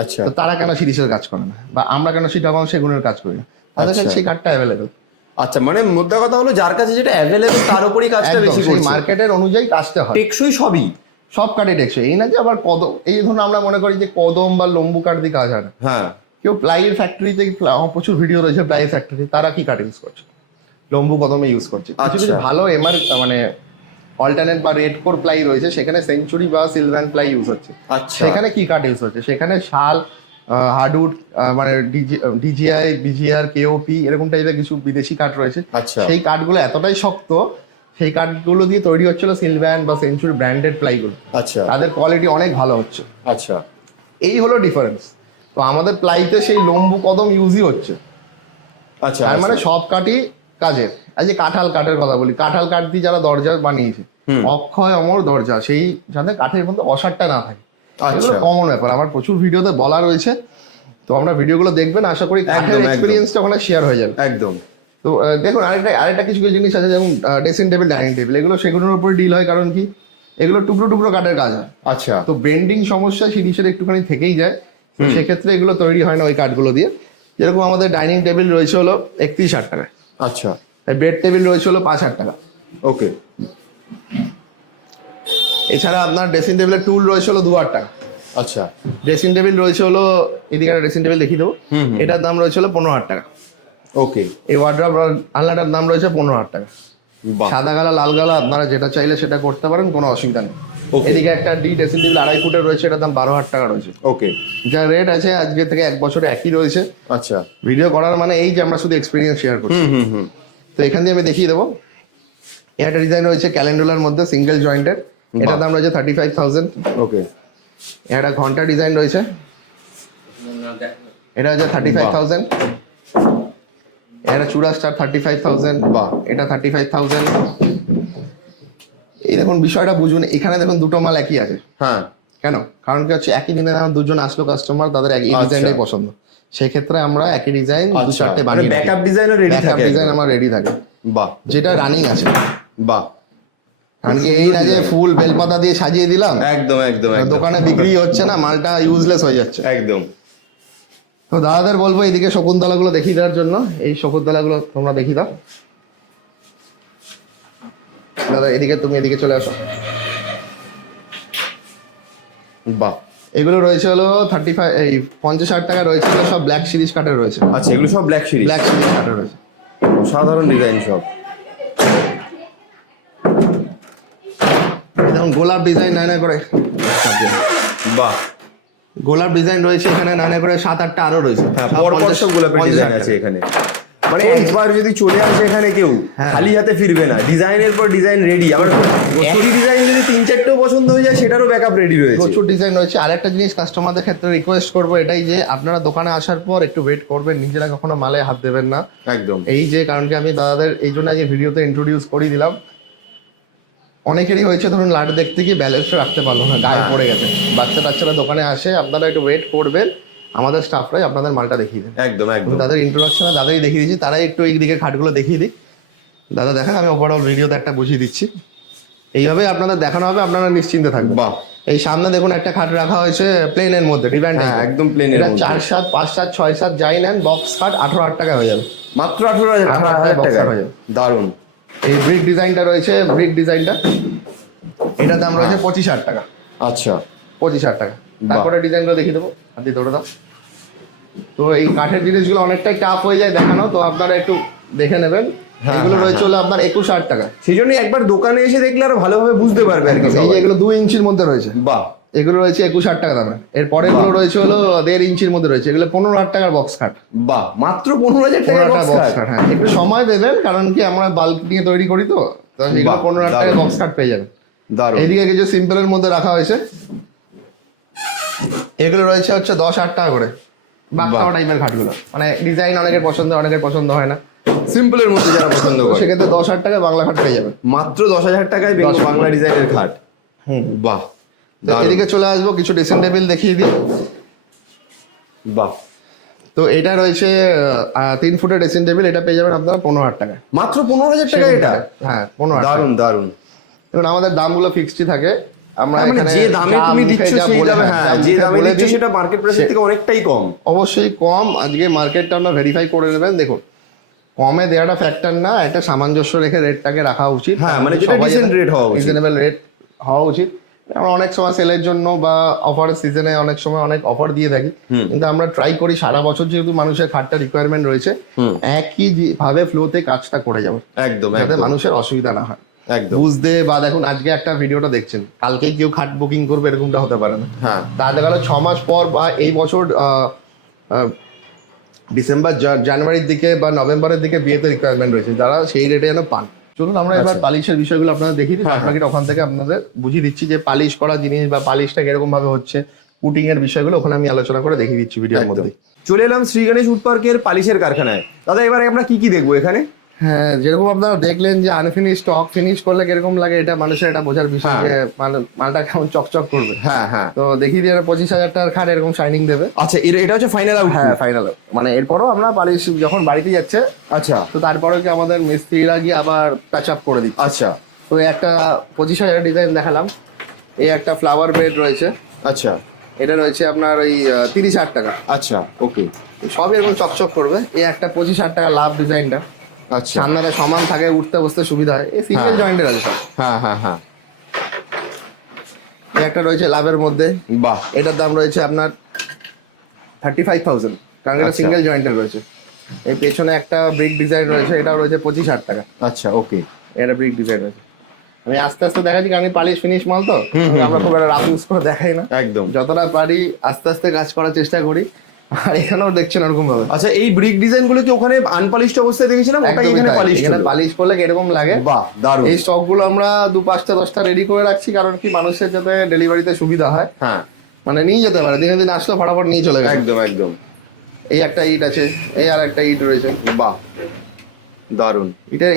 আচ্ছা তো তারা কেন শিরিষের কাজ করে না, বা আমরা কেন চিটাগং সেগুনের কাজ করি না? তাদের কাছে সেই কাঠটা অ্যাভেলেবেল। আচ্ছা, মানে মোদ্দা কথা হলো যার কাছে যেটা অ্যাভেলেবল তার উপরই কাজটা বেশি করছে, মার্কেটের অনুযায়ী কাজটা হয়। টেকসই সবই, সব কাঠে টেকসই। এই না যে আবার কদম, এই ধরুন আমরা মনে করি যে কদম বা লম্বু কাঠ দিয়ে কাজ হয় না। হ্যাঁ কেউ প্লাইয়ের ফ্যাক্টরিতে, প্রচুর ভিডিও রয়েছে প্লাই ফ্যাক্টরি, তারা কি কাঠ ইউজ করছে? লম্বু কদমে ইউজ করছে। কিছু কিছু ভালো মানে অল্টারনেট বা রেড কোর প্লাই রয়েছে, সেখানে সেঞ্চুরি বা সিলভান প্লাই ইউজ হচ্ছে। আচ্ছা, সেখানে কি কাঠ ইউজ হচ্ছে? সেখানে শাল, হার্ডউড, মানে ডিজিআই, বিজিআর, কেওপি এরকম টাইপের কিছু বিদেশি কাঠ রয়েছে। আচ্ছা সেই কাঠগুলো এতটাই শক্ত, সেই কাঠগুলো দিয়ে তৈরি হচ্ছিল সিলভান বা সেঞ্চুরি ব্র্যান্ডেড প্লাইগুলো। আচ্ছা তাদের কোয়ালিটি অনেক ভালো হচ্ছে। আচ্ছা এই হলো ডিফারেন্স। তো আমাদের প্লাইতে সেই লম্বু কদম ইউজই হচ্ছে। আচ্ছা, তার মানে সব কাঠই কাজের। আজ যে কাঁঠাল কাঠের কথা বলি, কাঁঠাল কাঠ দিয়ে যারা দরজা বানিয়েছে, অক্ষয় অমর দরজা, সেই যাতে কাঠের মধ্যে অসারটা না থাকে, এগুলো কমন ব্যাপার। আমার প্রচুর ভিডিওতে বলা রয়েছে, তো আমরা ভিডিওগুলো দেখবেন, আশা করি কাঠের এক্সপিরিয়েন্সটা ওখানে শেয়ার হয়ে যাবে। একদম। তো দেখুন, আরেকটা কিছু কিছু জিনিস আছে, যেমন ড্রেসিং টেবিল, ডাইনিং টেবিল, এগুলো সেগুলোর উপরে ডিল হয়। কারণ কি, এগুলো টুকরো টুকরো কাঠের কাজ হয়। আচ্ছা, তো বেন্ডিং সমস্যা শিরিষের একটুখানি থেকেই যায়, তো সেক্ষেত্রে এগুলো তৈরি হয় না ওই কাঠগুলো দিয়ে। যেরকম আমাদের ডাইনিং টেবিল রয়েছে হলো 31,000 টাকায়, আচ্ছা, বেড টেবিল রয়েছে হলো 5,000 টাকা। ওকে। এছাড়া আপনার ড্রেসিং টেবিলের টুল রয়েছে হলো 2,000 টাকা। আচ্ছা, ড্রেসিং টেবিল রয়েছে হলো, এদিকে একটা ড্রেসিং টেবিল দেখিয়ে দেবো, এটার দাম রয়েছে হলো 15,000 টাকা। ওকে। এই ওয়ার্ড্রপ আলনাটার দাম রয়েছে 15,000 টাকা। বাহ, সাদা গালা, লাল গালা, আপনারা যেটা চাইলে সেটা করতে পারেন, কোনো অসুবিধা নেই। Okay. এদিকে একটা ডি ড্রেসিং টেবিল 2.5 ফুটের রয়েছে, এটার দাম 12,000 টাকা রয়েছে। ওকে। যা রেট আছে আজকে থেকে 1 বছরে একই রয়েছে। আচ্ছা, ভিডিও করার মানে এই যে আমরা শুধু এক্সপিরিয়েন্স শেয়ার করছি। তো এখান দিয়ে আমি দেখিয়ে দেবো। এর একটা ডিজাইন রয়েছে ক্যালেন্ডুলার মধ্যে, সিঙ্গেল জয়েন্টের, এটার দাম রয়েছে 35,000। ওকে। এর একটা ঘন্টা ডিজাইন রয়েছে, এটা হচ্ছে 35,000। এটা চূড়া স্টার 35,000। বাহ, এটা 35,000। এই দেখুন, বিষয়টা বুঝুন, এখানে দেখুন দুটো মাল একই আছে। হ্যাঁ, কেন? কারণ কি হচ্ছে, একই দিনে আমার দুজন আসলো কাস্টমার, তাদের একই ডিজাইনটাই পছন্দ, সেক্ষেত্রে আমরা একই ডিজাইন 2-4টে বানিয়ে ব্যাকআপ ডিজাইনও রেডি থাকে, ডিজাইন আমার রেডি থাকে। বাহ, যেটা রানিং আছে। বাহ। কারণ কি এই না যে ফুল বেলপাতা দিয়ে সাজিয়ে দিলাম, একদম একদম একদম, দোকানে বিক্রি হচ্ছে না, মালটা ইউজলেস হয়ে যাচ্ছে। একদম। তো দাদাদের বলবো এদিকে শকুন্তলাগুলো দেখিয়ে দেওয়ার জন্য। এই শকুন্তলাগুলো তোমরা দেখিয়ে দাও। দাদা এদিকে, তুমি এদিকে চলে আসো। বাহ, এগুলো রয়েছে হলো 50,000 টাকা রয়েছে, এগুলো সব ব্ল্যাক সিরিজ কাঠের রয়েছে। আচ্ছা, এগুলো সব ব্ল্যাক সিরিজ, ব্ল্যাক সিরিজ কাঠের রয়েছে, সাধারণ ডিজাইন সব। যেমন গোলাপ ডিজাইন 9 করে, বাহ, গোলাপ ডিজাইন রয়েছে এখানে 9 করে, 7-8টা আরো রয়েছে। হ্যাঁ, পরপর সব গোলাপের ডিজাইন আছে এখানে। মানে একবার যদি চলে আসে এখানে কেউ, খালি হাতে ফিরবে না, ডিজাইনের পর ডিজাইন রেডি। আমার একই ডিজাইন যদি 3-4টেও পছন্দ হয়ে যায়, সেটারও ব্যাকআপ রেডি রয়েছে, প্রচুর ডিজাইন রয়েছে। আরেকটা জিনিস কাস্টমারদের ক্ষেত্রে রিকোয়েস্ট করবো এটাই, যে আপনারা দোকানে আসার পর একটু ওয়েট করবেন, নিজেরা কখনো মালে হাত দেবেন না। একদম। এই যে কারণ কি আমি দাদাদের এই জন্য আজকে ভিডিওতে ইন্ট্রোডিউস করে দিলাম। অনেকেরই হয়েছে ধরুন লাট দেখতে গিয়ে ব্যালেন্সটা রাখতে পারলো না, গায়ে পড়ে গেছে, বাচ্চা টাচ্চারা দোকানে আসে, আপনারা একটু ওয়েট করবেন, আমাদের স্টাফরাই আপনাদের মালটা দেখিয়ে দেন। একদম একদম। তাদের ইন্ট্রোডাকশনে দাদাই দেখিয়ে দিচ্ছি, তারাই একটু এই দিকে খাটগুলো দেখিয়ে দিই। দাদা দেখেন, আমি ওভারঅল ভিডিওতে একটা বুঝিয়ে দিচ্ছি। এইভাবে আপনাদের দেখানো হবে, আপনারা নিশ্চিন্তে থাকবেন। বাহ, এই সামনে দেখুন একটা খাট রাখা হয়েছে প্লেনের মধ্যে, ডিভাইন, একদম প্লেনের এটা মধ্যে। 4-7, 5-7, 6-7 যাই নেন, বক্স খাট 18,000 টাকা হয়ে যাবে, মাত্র 18,000 টাকা। দারুন। এই ব্রিক ডিজাইনটা রয়েছে, ব্রিক ডিজাইনটা, এটার দাম রয়েছে 25,000 টাকা। আচ্ছা, 25,000 টাকা। তারপরে ডিজাইনগুলো দেখিয়ে দেবো, হাতি ধরে দাও। তো এই কাঠের জিনিসগুলো অনেকটাই টাফ হয়ে যায় দেখানো, তো আপনারা একটু দেখে নেবেন। এগুলো রয়েছে হলো আপনার 21,000 টাকা। সেই জন্য একবার দোকানে এসে দেখলে আরো ভালোভাবে বুঝতে পারবে আর কি। এই যে এগুলো 2 ইঞ্চির মধ্যে রয়েছে, বাহ, এগুলো রয়েছে 21,000 টাকা দামে। এর পরে এগুলো রয়েছে হলো 1.5 ইঞ্চির মধ্যে রয়েছে, এগুলো 15,000 টাকার বক্স খাট। বাহ, মাত্র 15,000 টাকা বক্স খাট। হ্যাঁ, একটু সময় দেবেন, কারণ কি আমরা বাল্ক নিয়ে তৈরি করি, তো সেগুলো 15,000 টাকার বক্স খাট পেয়ে যাবেন। দারুন। এইদিকে কিছু সিম্পলের মধ্যে রাখা হয়েছে, এগুলো রয়েছে হচ্ছে 10,000 টাকা করে, বাক্তাওয়া টাইপের খাটগুলো, মানে ডিজাইন অনেকের পছন্দ, অনেকের পছন্দ হয় না, সিম্পলের মধ্যে যারা পছন্দ করে, সেক্ষেত্রে 10,000 টাকায় বাংলা খাট পেয়ে যাবেন। মাত্র 10,000 টাকায় বাংলা ডিজাইনের খাট। বাহ, তো এদিকে চলে আসবো, কিছু ড্রেসিং টেবিল দেখিয়ে দিই। বাহ, তো এটা রয়েছে 3 ফুটের ড্রেসিং টেবিল, এটা পেয়ে যাবেন আপনারা 15,000 টাকা। মাত্র 15,000 টাকা এটা? হ্যাঁ 15,000। দারুন দারুন। দেখুন আমাদের দামগুলো ফিক্সডই থাকে, আমরা মানে এখানে যে দামে তুমি দিচ্ছ সেই দামে, হ্যাঁ যে দামে দিচ্ছ সেটা মার্কেট প্রাইসের থেকে অনেকটাই কম। অবশ্যই কম। আজকে মার্কেটটা আমরা ভেরিফাই করে নেবেন। দেখুন কমে দেওয়াটা ফ্যাক্টর না, একটা সামঞ্জস্য রেখে রেটটাকে রাখা উচিত। হ্যাঁ মানে যেটা ডিসেন্ট রেট হওয়া উচিত, রিজনেবল রেট হওয়া উচিত। আমরা অনেক সময় সেলের জন্য বা অফার সিজনে অনেক সময় অনেক অফার দিয়ে থাকি, কিন্তু আমরা ট্রাই করি সারা বছর যেহেতু মানুষের খাটটা রিকোয়ারমেন্ট রয়েছে, একই ভাবে ফ্লোতে কাজটা করে যাবো, একদম যাতে একদম মানুষের অসুবিধা না হয় একদম। বুঝতে। বা দেখুন আজকে একটা ভিডিওটা দেখছেন, কালকে কেউ খাট বুকিং করবে এরকমটা হতে পারে না। হ্যাঁ তা দেখা গেল 6 মাস পর বা এই বছর ডিসেম্বর জানুয়ারির দিকে বা নভেম্বরের দিকে বিয়েতে রিকোয়ারমেন্ট রয়েছে, যারা সেই রেটে যেন পান। চলুন আমরা এবার পালিশের বিষয়গুলো আপনাদের দেখিয়ে দিই, আপনাকে ওখান থেকে আপনাদের বুঝিয়ে দিচ্ছি যে পালিশ করা জিনিস বা পালিশটা কিরকম ভাবে হচ্ছে, পুটিং এর বিষয়গুলো ওখানে আমি আলোচনা করে দেখিয়ে দিচ্ছি ভিডিওর মধ্যে। চলে এলাম শ্রী গণেশ উড পার্কের পালিশের কারখানায়। দাদা এবারে আমরা কি কি দেখবো এখানে? হ্যাঁ যেরকম আপনারা দেখলেন যে আনফিনিশ স্টক, ফিনিশ করলে কিরকম লাগে এটা মানুষের এটা বোঝার বিষয় যে মালটা কেমন চকচক করবে। হ্যাঁ হ্যাঁ। তো দেখিয়ে দিয়ে 25,000 টাকার খাট এরকম শাইনিং দেবে। আচ্ছা এটা হচ্ছে ফাইনাল আউট? হ্যাঁ ফাইনাল। মানে এরপরও আমরা পালিশ যখন বাড়িতে যাচ্ছে, আচ্ছা, তো তারপরে কি আমাদের মিস্ত্রিরা গিয়ে আবার টাচ আপ করে দিচ্ছে। আচ্ছা। তো একটা 25,000 ডিজাইন দেখালাম। এই একটা ফ্লাওয়ার বেড রয়েছে, আচ্ছা এটা রয়েছে আপনার ওই 30,000 টাকা। আচ্ছা ওকে। সবই এরকম চকচক করবে। এই একটা 25,000 টাকা লাভ ডিজাইনটা, আচ্ছা সামনেটা সমান থাকে, উঠতে বসতে সুবিধা হয়। এই সিঙ্গেল জয়েন্টের আছে সব। হ্যাঁ হ্যাঁ হ্যাঁ। এই একটা রয়েছে লাভের মধ্যে, বাহ, এটার দাম রয়েছে আপনার 35,000, কারণ এটা সিঙ্গেল জয়েন্টের রয়েছে। এই পেছনে একটা ব্রিক ডিজাইন রয়েছে, এটাও রয়েছে 25,000 টাকা। আচ্ছা ওকে। এটা ব্রিক ডিজাইন রয়েছে। আমি আস্তে আস্তে দেখাচ্ছি কারণ পালিশ ফিনিশ মাল তো, আমরা খুব একটা রাফ ইউজ করে দেখাই না, একদম যতটা পারি আস্তে আস্তে কাজ করার চেষ্টা করি। আর এখানেও দেখছেন ওরকম ভাবে। আচ্ছা এই ব্রিক ডিজাইন গুলো কি ওখানে আনপলিশড অবস্থায় দেখেছিলাম, ওটাই এখানে পলিশ? এখানে পালিশ করলে কিরকম লাগে। বাহ দারুণ। এই স্টক গুলো আমরা 2-5টা 10টা রেডি করে রাখছি, কারণ কি মানুষের যাতে ডেলিভারিতে সুবিধা হয়, হ্যাঁ মানে নিয়ে যেতে পারে, দিনে দিন আসলো ফটাফট নিয়ে চলে গেছে। একদম একদম। এই একটা ইট আছে, এই আর একটা ইট রয়েছে। বাহ দারুণ।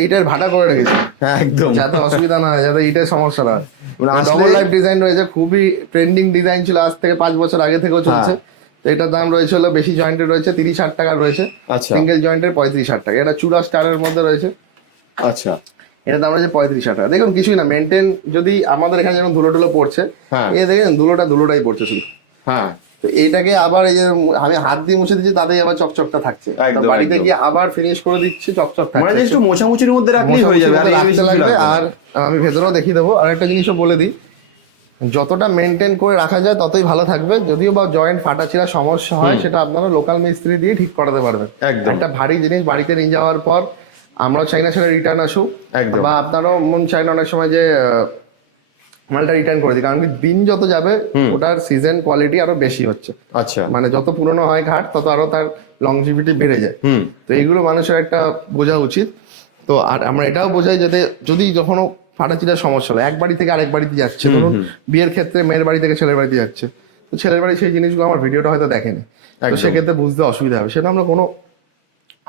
ইটের ভাটা করে রেখেছি, হ্যাঁ একদম, যাতে অসুবিধা না হয়, যাতে ইটের সমস্যা না হয়। মানে ডবল লাইফ ডিজাইন রয়েছে, খুবই ট্রেন্ডিং ডিজাইন ছিল, আজ থেকে 5 বছর আগে থেকেও চলছে। তো এটার দাম রয়েছে হলো বেশি জয়েন্টের রয়েছে 30,000 টাকা রয়েছে, আচ্ছা সিঙ্গেল জয়েন্টের 35,000 টাকা। এটা চূড়া স্টারের মধ্যে রয়েছে, আচ্ছা এটার দাম রয়েছে 35,000 টাকা। দেখুন কিছুই না, মেনটেন যদি আমাদের এখানে যেমন ধুলো টুলো পড়ছে, হ্যাঁ এ দেখেন ধুলোটাই পড়ছে শুধু। হ্যাঁ। তো এইটাকে আবার এই যে আমি হাত দিয়ে মুছে দিচ্ছি, তাতেই আবার চকচকটা থাকছে। একদম, তো বাড়িতে একদম। গিয়ে আবার ফিনিশ করে দিচ্ছি, চকচক মানে থাকছে। একটু মোছামুছির মধ্যে রাখলেই হয়ে যাবে, আর এর বেশি রাখতে লাগবে। লাগবে না। আর আমি ভেতরেও দেখিয়ে দেবো, আর একটা জিনিসও বলে দিই, যতটা মেনটেন করে রাখা যায় ততই ভালো থাকবে। যদিও বা জয়েন্ট ফাটাচিরা সমস্যা হয়, সেটা আপনারা লোকাল মিস্ত্রি দিয়ে ঠিক করাতে পারবেন। একদম। একটা ভারী জিনিস বাড়িতে নিয়ে যাওয়ার পর আমরাও চাই না সেটা রিটার্ন আসুক, একদম। বা আপনারও মন চাই না অনেক সময় যে মালটা রিটার্ন করে দিই, কারণ কি দিন যত যাবে ওটার সিজন কোয়ালিটি আরো বেশি হচ্ছে। আচ্ছা মানে যত পুরনো হয় ঘাট তত আরো তার লংজিভিটি বেড়ে যায়। তো এইগুলো মানুষের একটা বোঝা উচিত। তো আর আমরা এটাও বোঝাই যাতে যদি যখনও ফাটাচিটার সমস্যা হয়, এক বাড়ি থেকে আরেক বাড়িতে যাচ্ছে, ধরুন বিয়ের ক্ষেত্রে মেয়ের বাড়ি থেকে ছেলের বাড়িতে যাচ্ছে, তো ছেলের বাড়ি সেই জিনিসগুলো আমার ভিডিওটা হয়তো দেখেনি, তো সেক্ষেত্রে বুঝতে অসুবিধা হবে। সেটা আমরা কোনো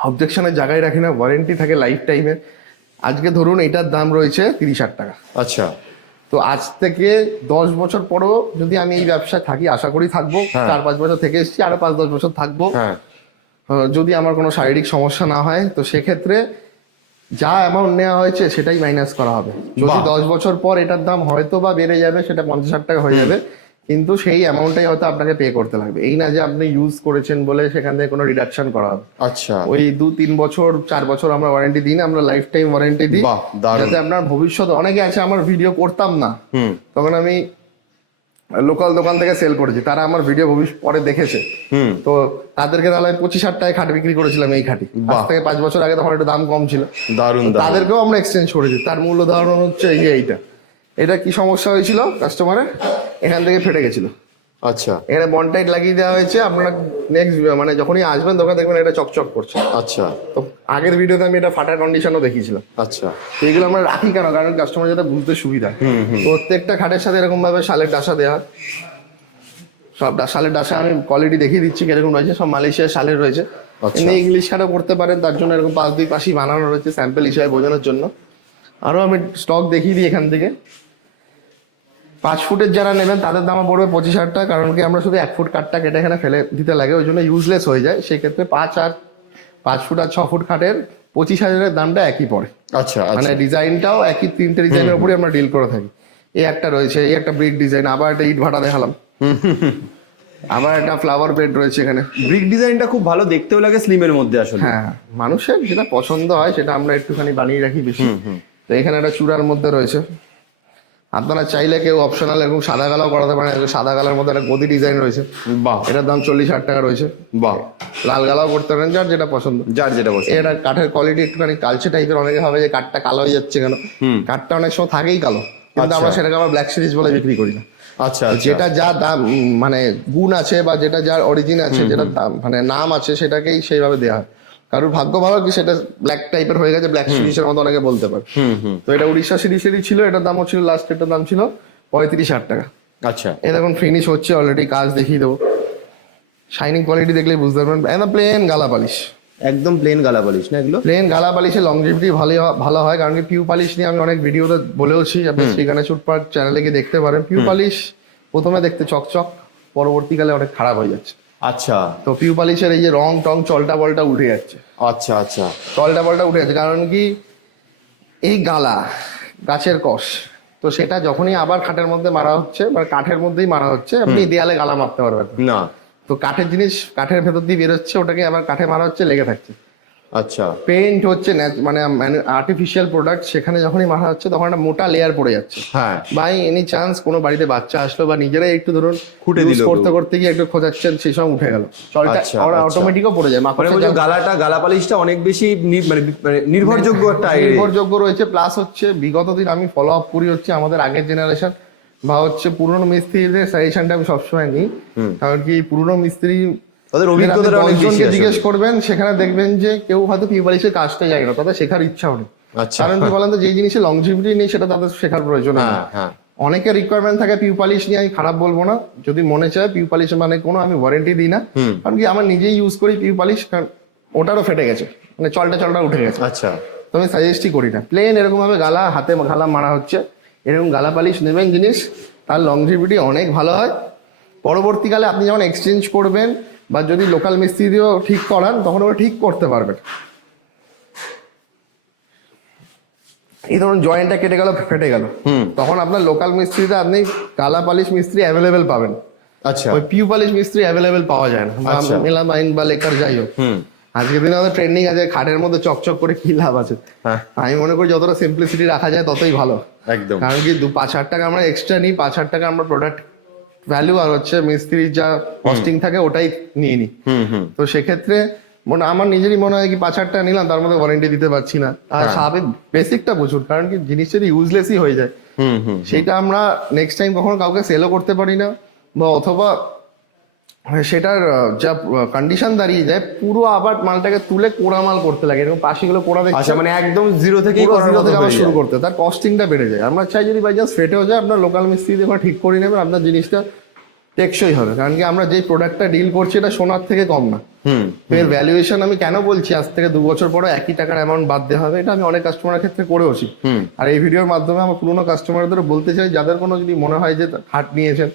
অবজেকশনের জায়গায় রাখি না, ওয়ারেন্টি থাকে লাইফ টাইমের। আজকে ধরুন এটার দাম রয়েছে 30,000 টাকা। আচ্ছা। তো আজ থেকে 10 বছর পরেও যদি আমি এই ব্যবসায় থাকি, আশা করি থাকবো, 4-5 বছর থেকে এসেছি, আরো 5-10 বছর থাকবো, যদি আমার কোনো শারীরিক সমস্যা না হয়, তো সেক্ষেত্রে যা অ্যামাউন্ট নেওয়া হয়েছে সেটাই মাইনাস করা হবে। যদি 10 বছর পর এটার দাম হয়তো বা বেড়ে যাবে, সেটা 50,000 টাকা হয়ে যাবে, কিন্তু সেই অ্যামাউন্টটাই হয়তো আপনাকে পে করতে লাগবে। এই না যে আপনি ইউজ করেছেন বলে সেখান থেকে কোনো রিডাকশন করা হবে। আচ্ছা। ওই 2-3 বছর 4 বছর আমরা ওয়ারেন্টি দিই না, আমরা লাইফ টাইম ওয়ারেন্টি দিই, যাতে আপনার ভবিষ্যতে অনেকে আছে আমার ভিডিও করতাম না, তখন আমি লোকাল দোকান থেকে সেল করেছি, তারা আমার ভিডিও পরে দেখেছে, তো তাদেরকে তাহলে 25,000 টাকায় খাট বিক্রি করেছিলাম। এই খাটি আজ থেকে 5 বছর আগে তখন একটু দাম কম ছিল, দারুন। তাদেরকেও আমরা এক্সচেঞ্জ করেছি। তার মূল উদাহরণ হচ্ছে এটা কি সমস্যা হয়েছিল কাস্টমারের, এখান থেকে ফেটে গেছিল। আচ্ছা। এখানে বন্ডটাইট লাগিয়ে দেওয়া হয়েছে, আপনারা নেক্সট মানে যখনই আসবেন দোকানে দেখবেন এটা চকচক করছে। আচ্ছা। তো আগের ভিডিওতে আমি এটা ফাটার কন্ডিশনও দেখিয়েছিলাম। আচ্ছা। তো এগুলো আমরা রাখি কেন, কারণ কাস্টমার যাতে বুঝতে সুবিধা। প্রত্যেকটা খাটের সাথে এরকম ভাবে শালের ডাসা দেওয়া, সব শালের ডাসা আমি কোয়ালিটি দেখিয়ে দিচ্ছি কিরকম রয়েছে, সব মালয়েশিয়ার শালের রয়েছে। এমনি ইংলিশ খাটও করতে পারেন, তার জন্য এরকম 5-2 পাশি বানানো রয়েছে স্যাম্পল হিসাবে বোঝানোর জন্য। আরও আমি স্টক দেখিয়ে দিই এখান থেকে। 5 ফুটের যারা নেবেন তাদের দাম পড়বে 25,000 টাকা, কারণ কি আমরা শুধু 1 ফুট কাঠটা কেটে এখানে ফেলে দিতে লাগে, ওই জন্য ইউজলেস হয়ে যায়। সেই ক্ষেত্রে 5 ফুট আর 6 ফুট খাটের 25,000-এর দামটা একই পড়ে। আচ্ছা মানে ডিজাইনটাও একই, 3টে ডিজাইনের উপরে আমরা ডিল করে থাকি। এই একটা রয়েছে, এই একটা ব্রিক ডিজাইন, আবার একটা ইট ভাটা দেখালাম, আমার একটা ফ্লাওয়ার বেড রয়েছে এখানে। ব্রিক ডিজাইনটা খুব ভালো, দেখতেও লাগে স্লিমের মধ্যে আসলে। হ্যাঁ, মানুষের যেটা পছন্দ হয় সেটা আমরা একটুখানি বানিয়ে রাখি বেশি। তো এখানে একটা চূড়ার মধ্যে রয়েছে, আপনারা চাইলে কেউ অপশনাল এরকম সাদা কালাও করাতে পারেন। সাদা কালার মধ্যে একটা গদি ডিজাইন রয়েছে, বাহ, এটার দাম 40,000 টাকা রয়েছে। বাহ, লাল গালাও করতে পারেন, যার যেটা পছন্দ। যার যেটা পছন্দ। এটা কাঠের কোয়ালিটি একটুখানি কালচে টাইপের, অনেকে ভাবে যে কাঠটা কালো হয়ে যাচ্ছে কেন, কাঠটা অনেক সময় থাকেই কালো, কিন্তু আমরা সেটাকে আবার ব্ল্যাক সিরিজ বলে বিক্রি করি না। আচ্ছা, যেটা যা দাম মানে গুণ আছে বা যেটা যার অরিজিন আছে, যেটা দাম মানে নাম আছে, সেটাকেই সেইভাবে দেওয়া হয়। কারোর ভাগ্য ভালো কি সেটা ব্ল্যাক টাইপের হয়ে গেছে, ব্ল্যাক সিরিজের মতো অনেকে বলতে পারে। তো এটা উড়িষ্যা সিরিজেরই ছিল, এটার দামও ছিল লাস্ট, এটার দাম ছিল 35,000 টাকা। আচ্ছা, এই দেখুন ফিনিশ হচ্ছে অলরেডি, কাজ দেখিয়ে দেবো, শাইনিং কোয়ালিটি দেখলেই বুঝতে পারবেন। একদম প্লেন গালা পালিশ, একদম প্লেন গালা পালিশ না এগুলো? প্লেন গালা পালিশের লংজিভিটি ভালো হয়, কারণ কি পিউ পালিশ নিয়ে আমি অনেক ভিডিওতে বলেওছি, আপনি সেখানে চুটপাট চ্যানেলে গিয়ে দেখতে পারেন। পিউ পালিশ প্রথমে দেখতে চকচক, পরবর্তীকালে অনেক খারাপ হয়ে যাচ্ছে। আচ্ছা, তো পিউ পালিশের এই যে রং টং চলটা বলটা উঠে যাচ্ছে, আচ্ছা, আচ্ছা, চলটা বলটা উঠে যাচ্ছে, কারণ কি এই গালা গাছের কষ, তো সেটা যখনই আবার খাটের মধ্যে মারা হচ্ছে বা কাঠের মধ্যেই মারা হচ্ছে, আপনি দেয়ালে গালা মারতে পারবেন না। তো কাঠের জিনিস কাঠের ভেতর দিয়ে বেরোচ্ছে, ওটাকে আবার কাঠে মারা হচ্ছে, লেগে থাকছে। আচ্ছা, পেইন্ট হচ্ছে মানে আর্টিফিশিয়াল প্রোডাক্ট, সেখানে যখনই মারা হচ্ছে তখন একটা মোটা লেয়ার পড়ে যাচ্ছে। হ্যাঁ, বাই এনি চান্স কোনো বাড়িতে বাচ্চা আসলো বা নিজেরাই একটু ধরুন খুঁটে দিল, করতে করতে গিয়ে একটু খোঁজাচ্ছেন, সেই সময় উঠে গেল চলটা, আচ্ছা, অটোমেটিকও পড়ে যায়। মানে বলছো গালা পালিশটা অনেক বেশি মানে নির্ভরযোগ্য একটা নির্ভরযোগ্য রয়েছে। প্লাস হচ্ছে বিগত দিন আমি ফলো আপ করি হচ্ছে আমাদের আগের জেনারেশন বা হচ্ছে পুরনো মিস্ত্রিদের সাজেশনটা আমি সবসময় নিই, কারণ কি পুরনো মিস্ত্রি তাদের অভিজ্ঞতাটা অনেক বেশি। জিজ্ঞেস করবেন, সেখানে দেখবেন যে কেউ হয়তো পিউ পালিশের কাজটা যায় না, তাদের শেখার ইচ্ছাও নেই। আচ্ছা, কারণ কি বলেন তো, যে জিনিসের লংজিভিটি নেই সেটা তাদের শেখার প্রয়োজন নেই। হ্যাঁ, অনেকের রিকোয়ারমেন্ট থাকে পিউ পালিশ নিয়ে, আমি খারাপ বলবো না, যদি মনে চায় পিউ পালিশ মানে কোনো আমি ওয়ারেন্টি দিই না, কারণ কি আমার নিজেই ইউজ করি পিউ পালিশ, কারণ ওটারও ফেটে গেছে, মানে চলটা উঠে গেছে। আচ্ছা, তো আমি সাজেস্টই করি না। প্লেন এরকম ভাবে গালা হাতে গালা মারা হচ্ছে, এরকম গালা পালিশ নেবেন জিনিস, তার লংজিভিটি অনেক ভালো হয়। পরবর্তীকালে আপনি যখন এক্সচেঞ্জ করবেন বা যদি লোকাল মিস্ত্রি দিয়েও ঠিক করান, তখন ওরা ঠিক করতে পারবেন। এই ধরুন জয়েন্টটা কেটে গেল, ফেটে গেল, তখন আপনার লোকাল মিস্ত্রিতে আপনি গালা পালিশ মিস্ত্রি অ্যাভেলেবেল পাবেন। আচ্ছা, ওই পিউ পালিশ মিস্ত্রি অ্যাভেলেবেল পাওয়া যায় না, মেলামাইন বা লেকার যাই হোক। আজকের দিনে আমাদের ট্রেন্ডিং আছে, খাটের মধ্যে চকচক করে কি লাভ আছে? আমি মনে করি যতটা সিম্পলিসিটি রাখা যায় ততই ভালো। একদম, কারণ কি 5,000 টাকা আমরা এক্সট্রা নিই, 5,000 টাকা আমরা প্রোডাক্ট ভ্যালু আর হচ্ছে মিস্ত্রির যা কস্টিং থাকে ওটাই নিয়ে নিই। তো সেক্ষেত্রে আমার নিজেরই মনে হয় কি 5,000 টাকা নিলাম, তার মধ্যে ওয়ারেন্টি দিতে পারছি না, আর স্বাভাবিক বেসিকটা প্রচুর, কারণ কি জিনিসের ইউজলেসই হয়ে যায়। সেটা আমরা নেক্সট টাইম কখনো কাউকে সেলও করতে পারি না, বা অথবা সেটার যা কন্ডিশন দাঁড়িয়ে যায়, পুরো আবার মালটাকে তুলে কোড়া মাল করতে লাগে, এরকম পাশিগুলো কোড়া দেখছে। আচ্ছা, মানে একদম জিরো থেকে আবার শুরু করতে, তার কস্টিংটা বেড়ে যায়। আমরা চাই যদি বাই চান্স ফেটেও যায়, আপনার লোকাল মিস্ত্রি দিয়ে ঠিক করে নেবেন, আপনার জিনিসটা টেকসই হবে। কারণ কি আমরা যে প্রোডাক্টটা ডিল করছি এটা সোনার থেকে কম না। এর ভ্যালুয়েশন আমি কেন বলছি, আজ থেকে 2 বছর পরে একই টাকার অ্যামাউন্ট বাদ দেওয়া হবে, এটা আমি অনেক কাস্টমারের ক্ষেত্রে করেওছি। আর এই ভিডিওর মাধ্যমে আমার পুরোনো কাস্টমারদের বলতে চাই, যাদের কোনো যদি মনে হয় যে হাট নিয়েছেন,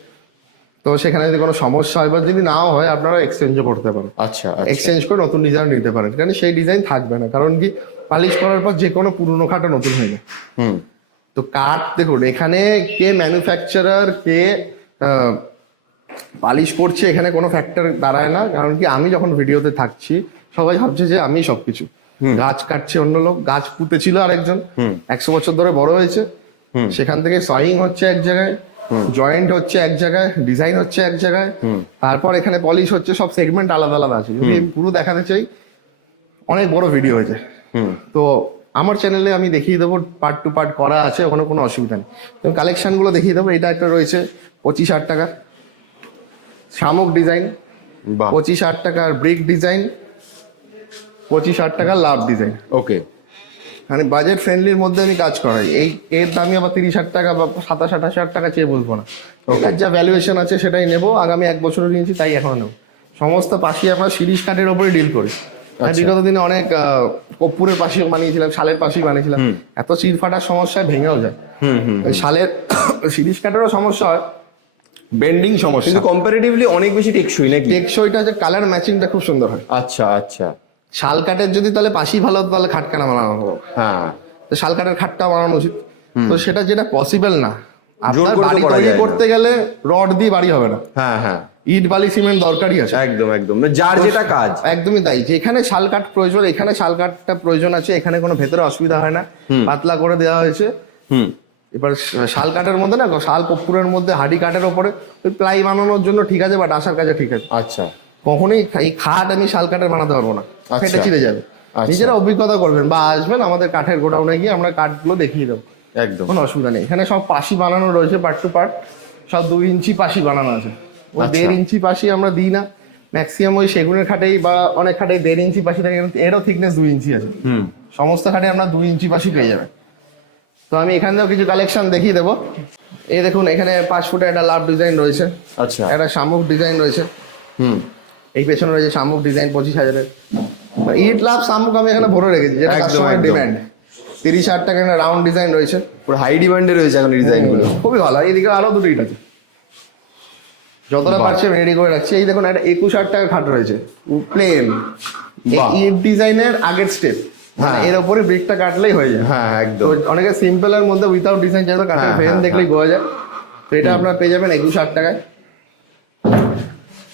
তো সেখানে যদি কোনো সমস্যা হয় বা যদি নাও হয়, আপনারা এক্সচেঞ্জও করতে পারেন। আচ্ছা, এক্সচেঞ্জ করে নতুন ডিজাইন নিতে পারেন, কারণ সেই ডিজাইন থাকবে না, কারণ কি পালিশ করার পর যে কোনো পুরনো খাটও নতুন হয়ে যায়। তো কাঠ দেখুন, এখানে কে ম্যানুফ্যাকচারার কে পালিশ করছে এখানে কোনো ফ্যাক্টর দাঁড়ায় না, কারণ কি আমি যখন ভিডিওতে থাকছি সবাই ভাবছে যে আমি সবকিছু। গাছ কাটছে অন্য লোক, গাছ পুঁতেছিল আরেকজন, 100 বছর ধরে বড় হয়েছে, সেখান থেকে সয়িং হচ্ছে এক জায়গায়, জয়েন্ট হচ্ছে এক জায়গায়, ডিজাইন হচ্ছে এক জায়গায়, তারপর এখানে পলিশ হচ্ছে, সব সেগমেন্ট আলাদা আলাদা আছে। যদি পুরো দেখাতে চাই অনেক বড় ভিডিও হয়েছে, তো আমার চ্যানেলে আমি দেখিয়ে দেবো, পার্ট টু পার্ট করা আছে, ওখানে কোনো অসুবিধা নেই। তো কালেকশনগুলো দেখিয়ে দেবো। এটা একটা রয়েছে 25,000 টাকা শামুক ডিজাইন, 25,000 টাকার ব্রিক ডিজাইন, 25,000 টাকার লাভ ডিজাইন। ওকে, মানে বাজেট ফ্রেন্ডলির মধ্যে আমি কাজ করাই। এর দামই আবার 30,000 টাকা বা 27-28,000 টাকা চেয়ে বলবো না, ওটার যা ভ্যালুয়েশন আছে সেটাই নেবো। আগামী 1 বছরও নিয়েছি, তাই এখনো নেবো। সমস্ত পাশি আমরা সিরিজ কাঠের ওপরে ডিল করি, আচ্ছা। বিগত দিনে অনেক কর্পূরের পাশিও বানিয়েছিলাম, শালের পাশি বানিয়েছিলাম, এত চির ফাটার সমস্যায় ভেঙেও যায়। ওই শালের সিরিজ কাটারও সমস্যা হয়, বেন্ডিং সমস্যা। কিন্তু কম্পারেটিভলি অনেক বেশি টেকসই নাকি? টেকসইটা যে কালার ম্যাচিংটা খুব সুন্দর হয়। আচ্ছা আচ্ছা। শাল কাঠের যদি তাহলে পাশি ভালো হতো তাহলে খাট কেন বানানো হতো? হ্যাঁ, তো শাল কাঠের খাটটা বানানো উচিত। তো সেটা যেটা পসিবল না, জোর আপনার করে তো বাড়ি করা তৈরি যায় না। করতে গেলে রড দিয়ে বাড়ি হবে না, হ্যাঁ হ্যাঁ, ইট বালি সিমেন্ট দরকারই আছে। একদম একদম, যার যেটা কাজ। একদমই তাই, যেখানে শাল কাঠ প্রয়োজন এখানে শাল কাঠটা প্রয়োজন আছে, এখানে কোনো ভেতরে অসুবিধা হয় না, পাতলা করে দেওয়া হয়েছে। এবার শাল কাঠের মধ্যে না, শাল কর্পূরের মধ্যে হাডি কাঠের ওপরে ওই প্লাই বানানোর জন্য ঠিক আছে, বাট আসার কাজে ঠিক আছে। আচ্ছা, কখনোই এই খাট আমি শাল কাঠের বানাতে পারবো না, ফেটে চিড়ে যাবে। আচ্ছা। নিজেরা অভিজ্ঞতা করবেন বা আসবেন আমাদের কাঠের গোডাউনে গিয়ে আমরা কাঠগুলো দেখিয়ে দেবো, একদম। কোনো অসুবিধা নেই। এখানে সব পাশি বানানো রয়েছে, পার্ট টু পার্ট সব 2 ইঞ্চি পাশি বানানো আছে। ওই আচ্ছা। 1.5 ইঞ্চি পাশি আমরা দিই না, ম্যাক্সিমাম ওই সেগুনের খাটেই বা অনেক খাটেই 1.5 ইঞ্চি পাশি থাকে, এরও থিকনেস 2 ইঞ্চি আছে। সমস্ত খাটে আমরা 2 ইঞ্চি পাশি পেয়ে যাবেন। তো আমি এখান থেকেও কিছু কালেকশন দেখিয়ে দেবো। এই দেখুন, এখানে 5 ফুটের একটা লাভ ডিজাইন রয়েছে, আচ্ছা। একটা শামুক ডিজাইন রয়েছে, এই পেছনে রয়েছে শামুক ডিজাইন 25,000-এর। ইট লাভ শামুক আমি এখানে ভরে রেখেছি, যেটা একদম, কাস্টমার একদম। ডিমান্ড। 30,000 টাকা একটা রাউন্ড ডিজাইন রয়েছে, পুরো হাই ডিমান্ডে রয়েছে এখন ডিজাইন গুলো। খুবই ভালো। এইদিকে আরো 2টো ইট আছে, যতটা বাহ। পারছে রেডি করে রাখছি। এই দেখুন, একটা 21,000 টাকা খাট রয়েছে, প্লেন বাহ। ইট ডিজাইনের আগের স্টেপ। হ্যাঁ। এর উপরে ব্রিকটা কাটলেই হয়ে যায়। হ্যাঁ তো একদম। অনেকে সিম্পল এর মধ্যে উইথাউট ডিজাইন যেটা কাঠের হ্যাঁ, ফ্রেম হ্যাঁ, দেখলেই বোঝা যায়। তো এটা আপনারা পেয়ে যাবেন 21,000 টাকায়।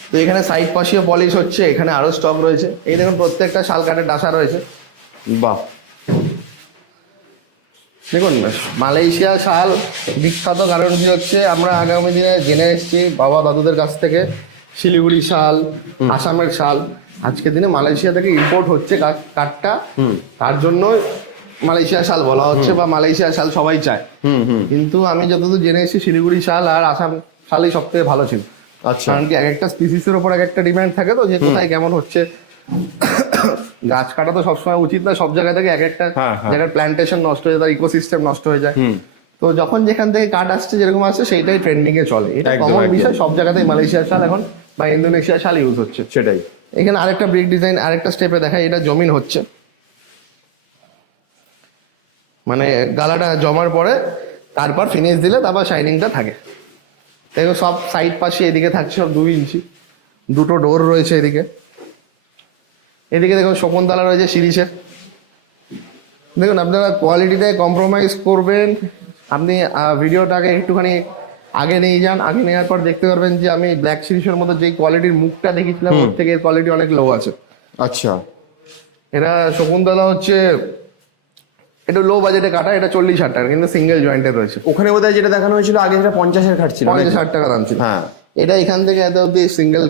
তো এখানে সাইড পাশেও পলিশ হচ্ছে, এখানে আরো স্টক রয়েছে। এই দেখুন, প্রত্যেকটা শাল কাঠের ডাসা রয়েছে। বাহ। দেখুন, মালয়েশিয়া শাল বিখ্যাত কারণ কি হচ্ছে, আমরা আগামী দিনে জেনে এসেছি বাবা দাদুদের কাছ থেকে, শিলিগুড়ি শাল, আসামের শাল, আজকের দিনে মালয়েশিয়া থেকে ইম্পোর্ট হচ্ছে কাঠটা, তার জন্য মালয়েশিয়া শাল বলা হচ্ছে বা মালয়েশিয়া শাল সবাই চায়। কিন্তু আমি যতদূর জেনে এসেছি শিলিগুড়ি শাল আর আসাম শালই সব থেকে ভালো ছিল। আচ্ছা। কারণ কি এক একটা স্পিসিসের উপর এক একটা ডিমান্ড থাকে, তো যে কোথায় কেমন হচ্ছে। গাছ কাটা তো সবসময় উচিত না, সব জায়গা থেকে এক একটা হ্যাঁ, হ্যাঁ। জায়গার প্ল্যান্টেশন নষ্ট হয়ে যায়, ইকোসিস্টেম নষ্ট হয়ে যায়। তো যখন যেখান থেকে কাঠ আসছে যেরকম আসছে সেইটাই ট্রেন্ডিং এ চলে, এটা একদম, কমন একদম। বিষয়। সব জায়গাতেই মালয়েশিয়ার শাল এখন বা ইন্দোনেশিয়ার শাল ইউজ হচ্ছে। সেটাই। এখানে আরেকটা ব্রিক ডিজাইন আরেকটা স্টেপে দেখায়, এটা জমিন হচ্ছে, মানে গালাটা জমার পরে তারপর ফিনিশ দিলে তারপর শাইনিংটা থাকে। দেখো সব সাইড পাশে এদিকে থাকছে সব 2 ইঞ্চি, 2টো ডোর রয়েছে এদিকে। এদিকে দেখুন শকুন্তলা রয়েছে শিরিষের। দেখুন, আপনারা কোয়ালিটিটায় কম্প্রোমাইজ করবেন। আপনি ভিডিওটাকে একটুখানি আগে নিয়ে যান, আগে নেওয়ার পর দেখতে পারবেন যে আমি ব্ল্যাক শিরিষের মধ্যে যেই কোয়ালিটির মুখটা দেখেছিলাম ওর থেকে এর কোয়ালিটি অনেক লো আছে। আচ্ছা। এটা শকুন্তলা হচ্ছে এটা লো বাজেটে কাটা, এটা 40,000 টাকা, কিন্তু সিঙ্গেল জয়েন্টের রয়েছে। ওখানে বোধহয় যেটা দেখানো হয়েছিল আগে, যেটা 50-এর খাট ছিল, 50,000 টাকা দাম ছিল। হ্যাঁ। এটা এখান থেকে এত অব্দি সিঙ্গেল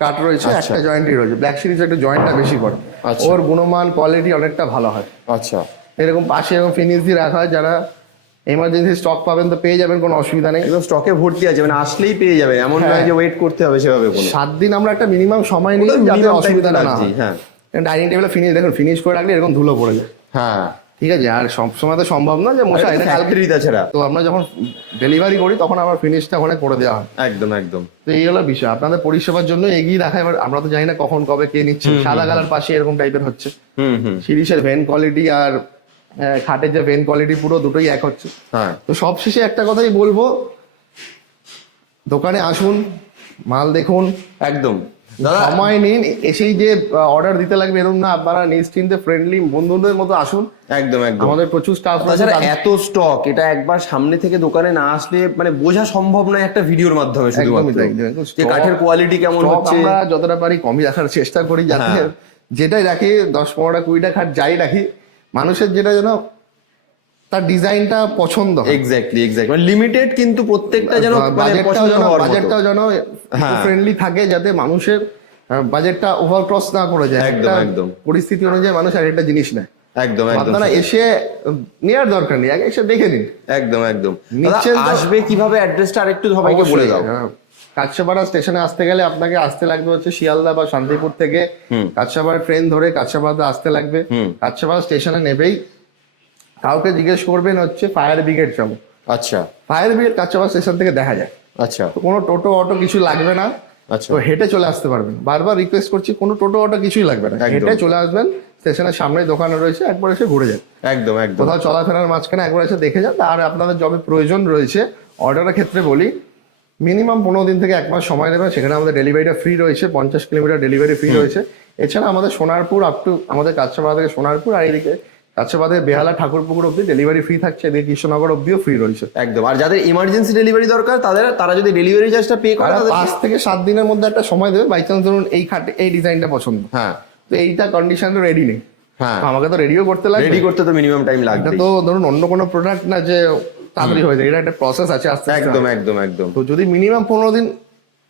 কাট রয়েছে, আচ্ছা। একটা জয়েন্টই রয়েছে। ব্ল্যাক সিরিজ একটু জয়েন্টটা বেশি করে, আচ্ছা। ওর গুণমান কোয়ালিটি অনেকটা ভালো হয়। আচ্ছা। এরকম পাশে এবং ফিনিশ দিয়ে রাখা হয়, যারা এমার্জেন্সি স্টক পাবেন তো পেয়ে যাবেন, কোনো অসুবিধা নেই। একদম স্টকে ভর্তি আছে, মানে আসলেই পেয়ে যাবে, এমন হ্যাঁ। নয় যে ওয়েট করতে হবে সেভাবে কোনো। 7 দিন আমরা একটা মিনিমাম সময় নিই, ওটা যাতে minimum অসুবিধা time না রাখছি, হয়। হ্যাঁ। ডাইনিং টেবিলে ফিনিশ দেখুন, ফিনিশ করে রাখলে এরকম ধুলো পড়ে যায়। হ্যাঁ। ঠিক আছে, আর সব সময় তো সম্ভব না যে মশা এটা কালকে। ফ্যাক্টরি তাছাড়া। তো আমরা যখন ডেলিভারি করি তখন আবার ফিনিশটা ওখানে করে দেওয়া হয়। একদম একদম। তো এই হলো বিষয়, আপনাদের পরিষেবার জন্য এগিয়ে রাখা। এবার আমরা তো জানি না কখন কবে কে নিচ্ছে। সাদা কালার পাশে এরকম টাইপের হচ্ছে। শিরিষের ভেন কোয়ালিটি আর খাটের যে ভেন কোয়ালিটি পুরো দুটোই এক হচ্ছে। হ্যাঁ। তো সব শেষে একটা কথাই বলবো, দোকানে আসুন, মাল দেখুন, একদম দাদা। সময় নিন, এসেই যে অর্ডার দিতে লাগবে এরকম না, আপনারা নিশ্চিন্তে ফ্রেন্ডলি বন্ধুদের মতো আসুন। একদম একদম। আমাদের প্রচুর স্টাফ তাছাড়া এত স্টক, এটা একবার সামনে থেকে দোকানে না আসলে মানে বোঝা সম্ভব নয় একটা ভিডিওর মাধ্যমে শুধুমাত্র যে কাঠের কোয়ালিটি কেমন হচ্ছে। আমরা যতটা পারি কমই রাখার চেষ্টা করি, যাতে হ্যাঁ। যেটাই রাখি 10-15টা 20টা খাট যাই রাখি, মানুষের যেটা যেন তার ডিজাইনটা পছন্দ হয়। এক্স্যাক্টলি এক্স্যাক্টলি, মানে লিমিটেড কিন্তু প্রত্যেকটা যেন মানে বাজেটটাও পছন্দ যেন হওয়ার মতো। বাজেটটাও যেন হ্যাঁ। ফ্রেন্ডলি থাকে, যাতে মানুষের বাজেটটা ওভারক্রস না করে যায়। একদম, একটা একদম। পরিস্থিতি অনুযায়ী মানুষ আর একটা জিনিস নেয়। একদম একদম। আপনারা এসে নেওয়ার দরকার নেই, আগে এসে দেখে নিন। একদম একদম। নিচ্ছেন দাদা, তো- আসবে কিভাবে, অ্যাড্রেসটা আরেকটু সবাইকে বলে দাও। কাছাপাড়া স্টেশনে আসতে গেলে আপনাকে আসতে লাগবে হচ্ছে শিয়ালদা বা শান্তিপুর থেকে। কাছাপাড়া ট্রেন ধরে কাছাপাড়াতে আসতে লাগবে। কাছাপাড়া স্টেশনে নেবেই কাউকে জিজ্ঞেস করবেন হচ্ছে ফায়ার ব্রিগেড যাবো। আচ্ছা ফায়ার ব্রিগেড কাছাপাড়া স্টেশন থেকে দেখা যায়। আচ্ছা। তো কোনো টোটো অটো কিছু লাগবে না, আচ্ছা তো হেঁটে চলে আসতে পারবেন। বারবার রিকোয়েস্ট করছি, কোনো টোটো অটো কিছুই লাগবে না, একদম। হেঁটে চলে আসবেন, স্টেশনের সামনে দোকানে রয়েছে, একবার এসে ঘুরে যান। একদম একদম কোথাও চলাফেরার মাঝখানে একবার এসে দেখে যান। আর আপনাদের যবে প্রয়োজন রয়েছে, অর্ডারের ক্ষেত্রে বলি মিনিমাম 15 দিন থেকে 1 মাস সময় নেবেন। সেখানে আমাদের ডেলিভারিটা ফ্রি রয়েছে, 50 কিলোমিটার ডেলিভারি ফ্রি রয়েছে। এছাড়া আমাদের সোনারপুর আপ টু আমাদের কাছড়াপাড়া থেকে সোনারপুর, আর এদিকে কাছড়াপাড়া থেকে বেহালা ঠাকুরপুকুর অব্দি ডেলিভারি ফ্রি থাকছে, এদিকে কৃষ্ণনগর অব্দিও ফ্রি রয়েছে। একদম। আর যাদের ইমার্জেন্সি ডেলিভারি দরকার তারা যদি ডেলিভারি চার্জটা পে করে, আর তাদের 5 থেকে 7 দিনের মধ্যে একটা সময় দেবে। বাই চান্স ধরুন এই খাটে এই ডিজাইনটা পছন্দ, হ্যাঁ তো এইটা কন্ডিশন রেডি নেই, হ্যাঁ তো আমাকে তো রেডিও করতে লাগবে। রেডি করতে তো মিনিমাম টাইম লাগবে। এটা তো ধরুন অন্য কোনো প্রোডাক্ট না যে তাড়াতাড়ি হয়ে যায়, এটা একটা প্রসেস আছে আস্তে আস্তে। একদম একদম একদম তো যদি মিনিমাম 15 দিন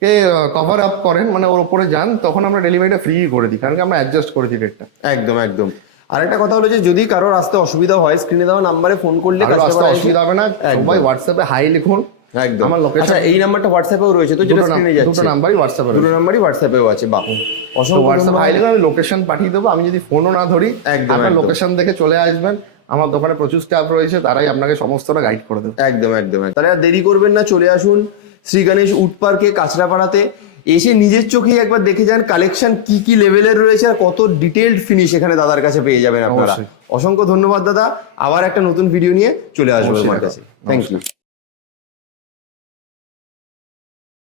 কে কভার আপ করেন, মানে ওর উপরে যান, তখন আমরা ডেলিভারিটা ফ্রি করে দিই, কারণ কি আমরা অ্যাডজাস্ট করে দিই রেটটা। একদম একদম। আরেকটা কথা হলো যে যদি কারোর আসতে অসুবিধা হয়, স্ক্রিনে দেওয়া নাম্বারে ফোন করলে কারো আসতে কাস্টমার অসুবিধা হবে না, সবাই হোয়াটসঅ্যাপে হাই লিখুন। একদম। আমার লোকেশন, আচ্ছা এই নাম্বারটা হোয়াটসঅ্যাপেও রয়েছে তো, যেটা স্ক্রিনে যাচ্ছে? দুটো নাম্বারই হোয়াটসঅ্যাপে দুটো নাম্বারই হোয়াটসঅ্যাপেও আছে। বাহ, অসংখ্য হোয়াটসঅ্যাপ হাই ধন্যবাদ। লিখুন, আমি লোকেশন পাঠিয়ে দেবো। আমি যদি ফোনও না ধরি, একদম, আপনার একদম। লোকেশন দেখে চলে আসবেন, আমার দোকানে প্রচুর স্টাফ রয়েছে, তারাই আপনাকে সমস্তটা গাইড করে দেবে। একদম একদম। তাহলে আর দেরি করবেন না, চলে আসুন শ্রী গণেশ উড পার্কে কাছড়াপাড়াতে। এসে নিজের চোখেই একবার দেখে যান কালেকশন কি কি লেভেলের রয়েছে আর কত ডিটেইলড ফিনিশ এখানে দাদার কাছে পেয়ে যাবেন আপনারা। অবশ্যই। অসংখ্য ধন্যবাদ দাদা, আবার একটা নতুন ভিডিও নিয়ে চলে আসবো আমার কাছে। Thank you.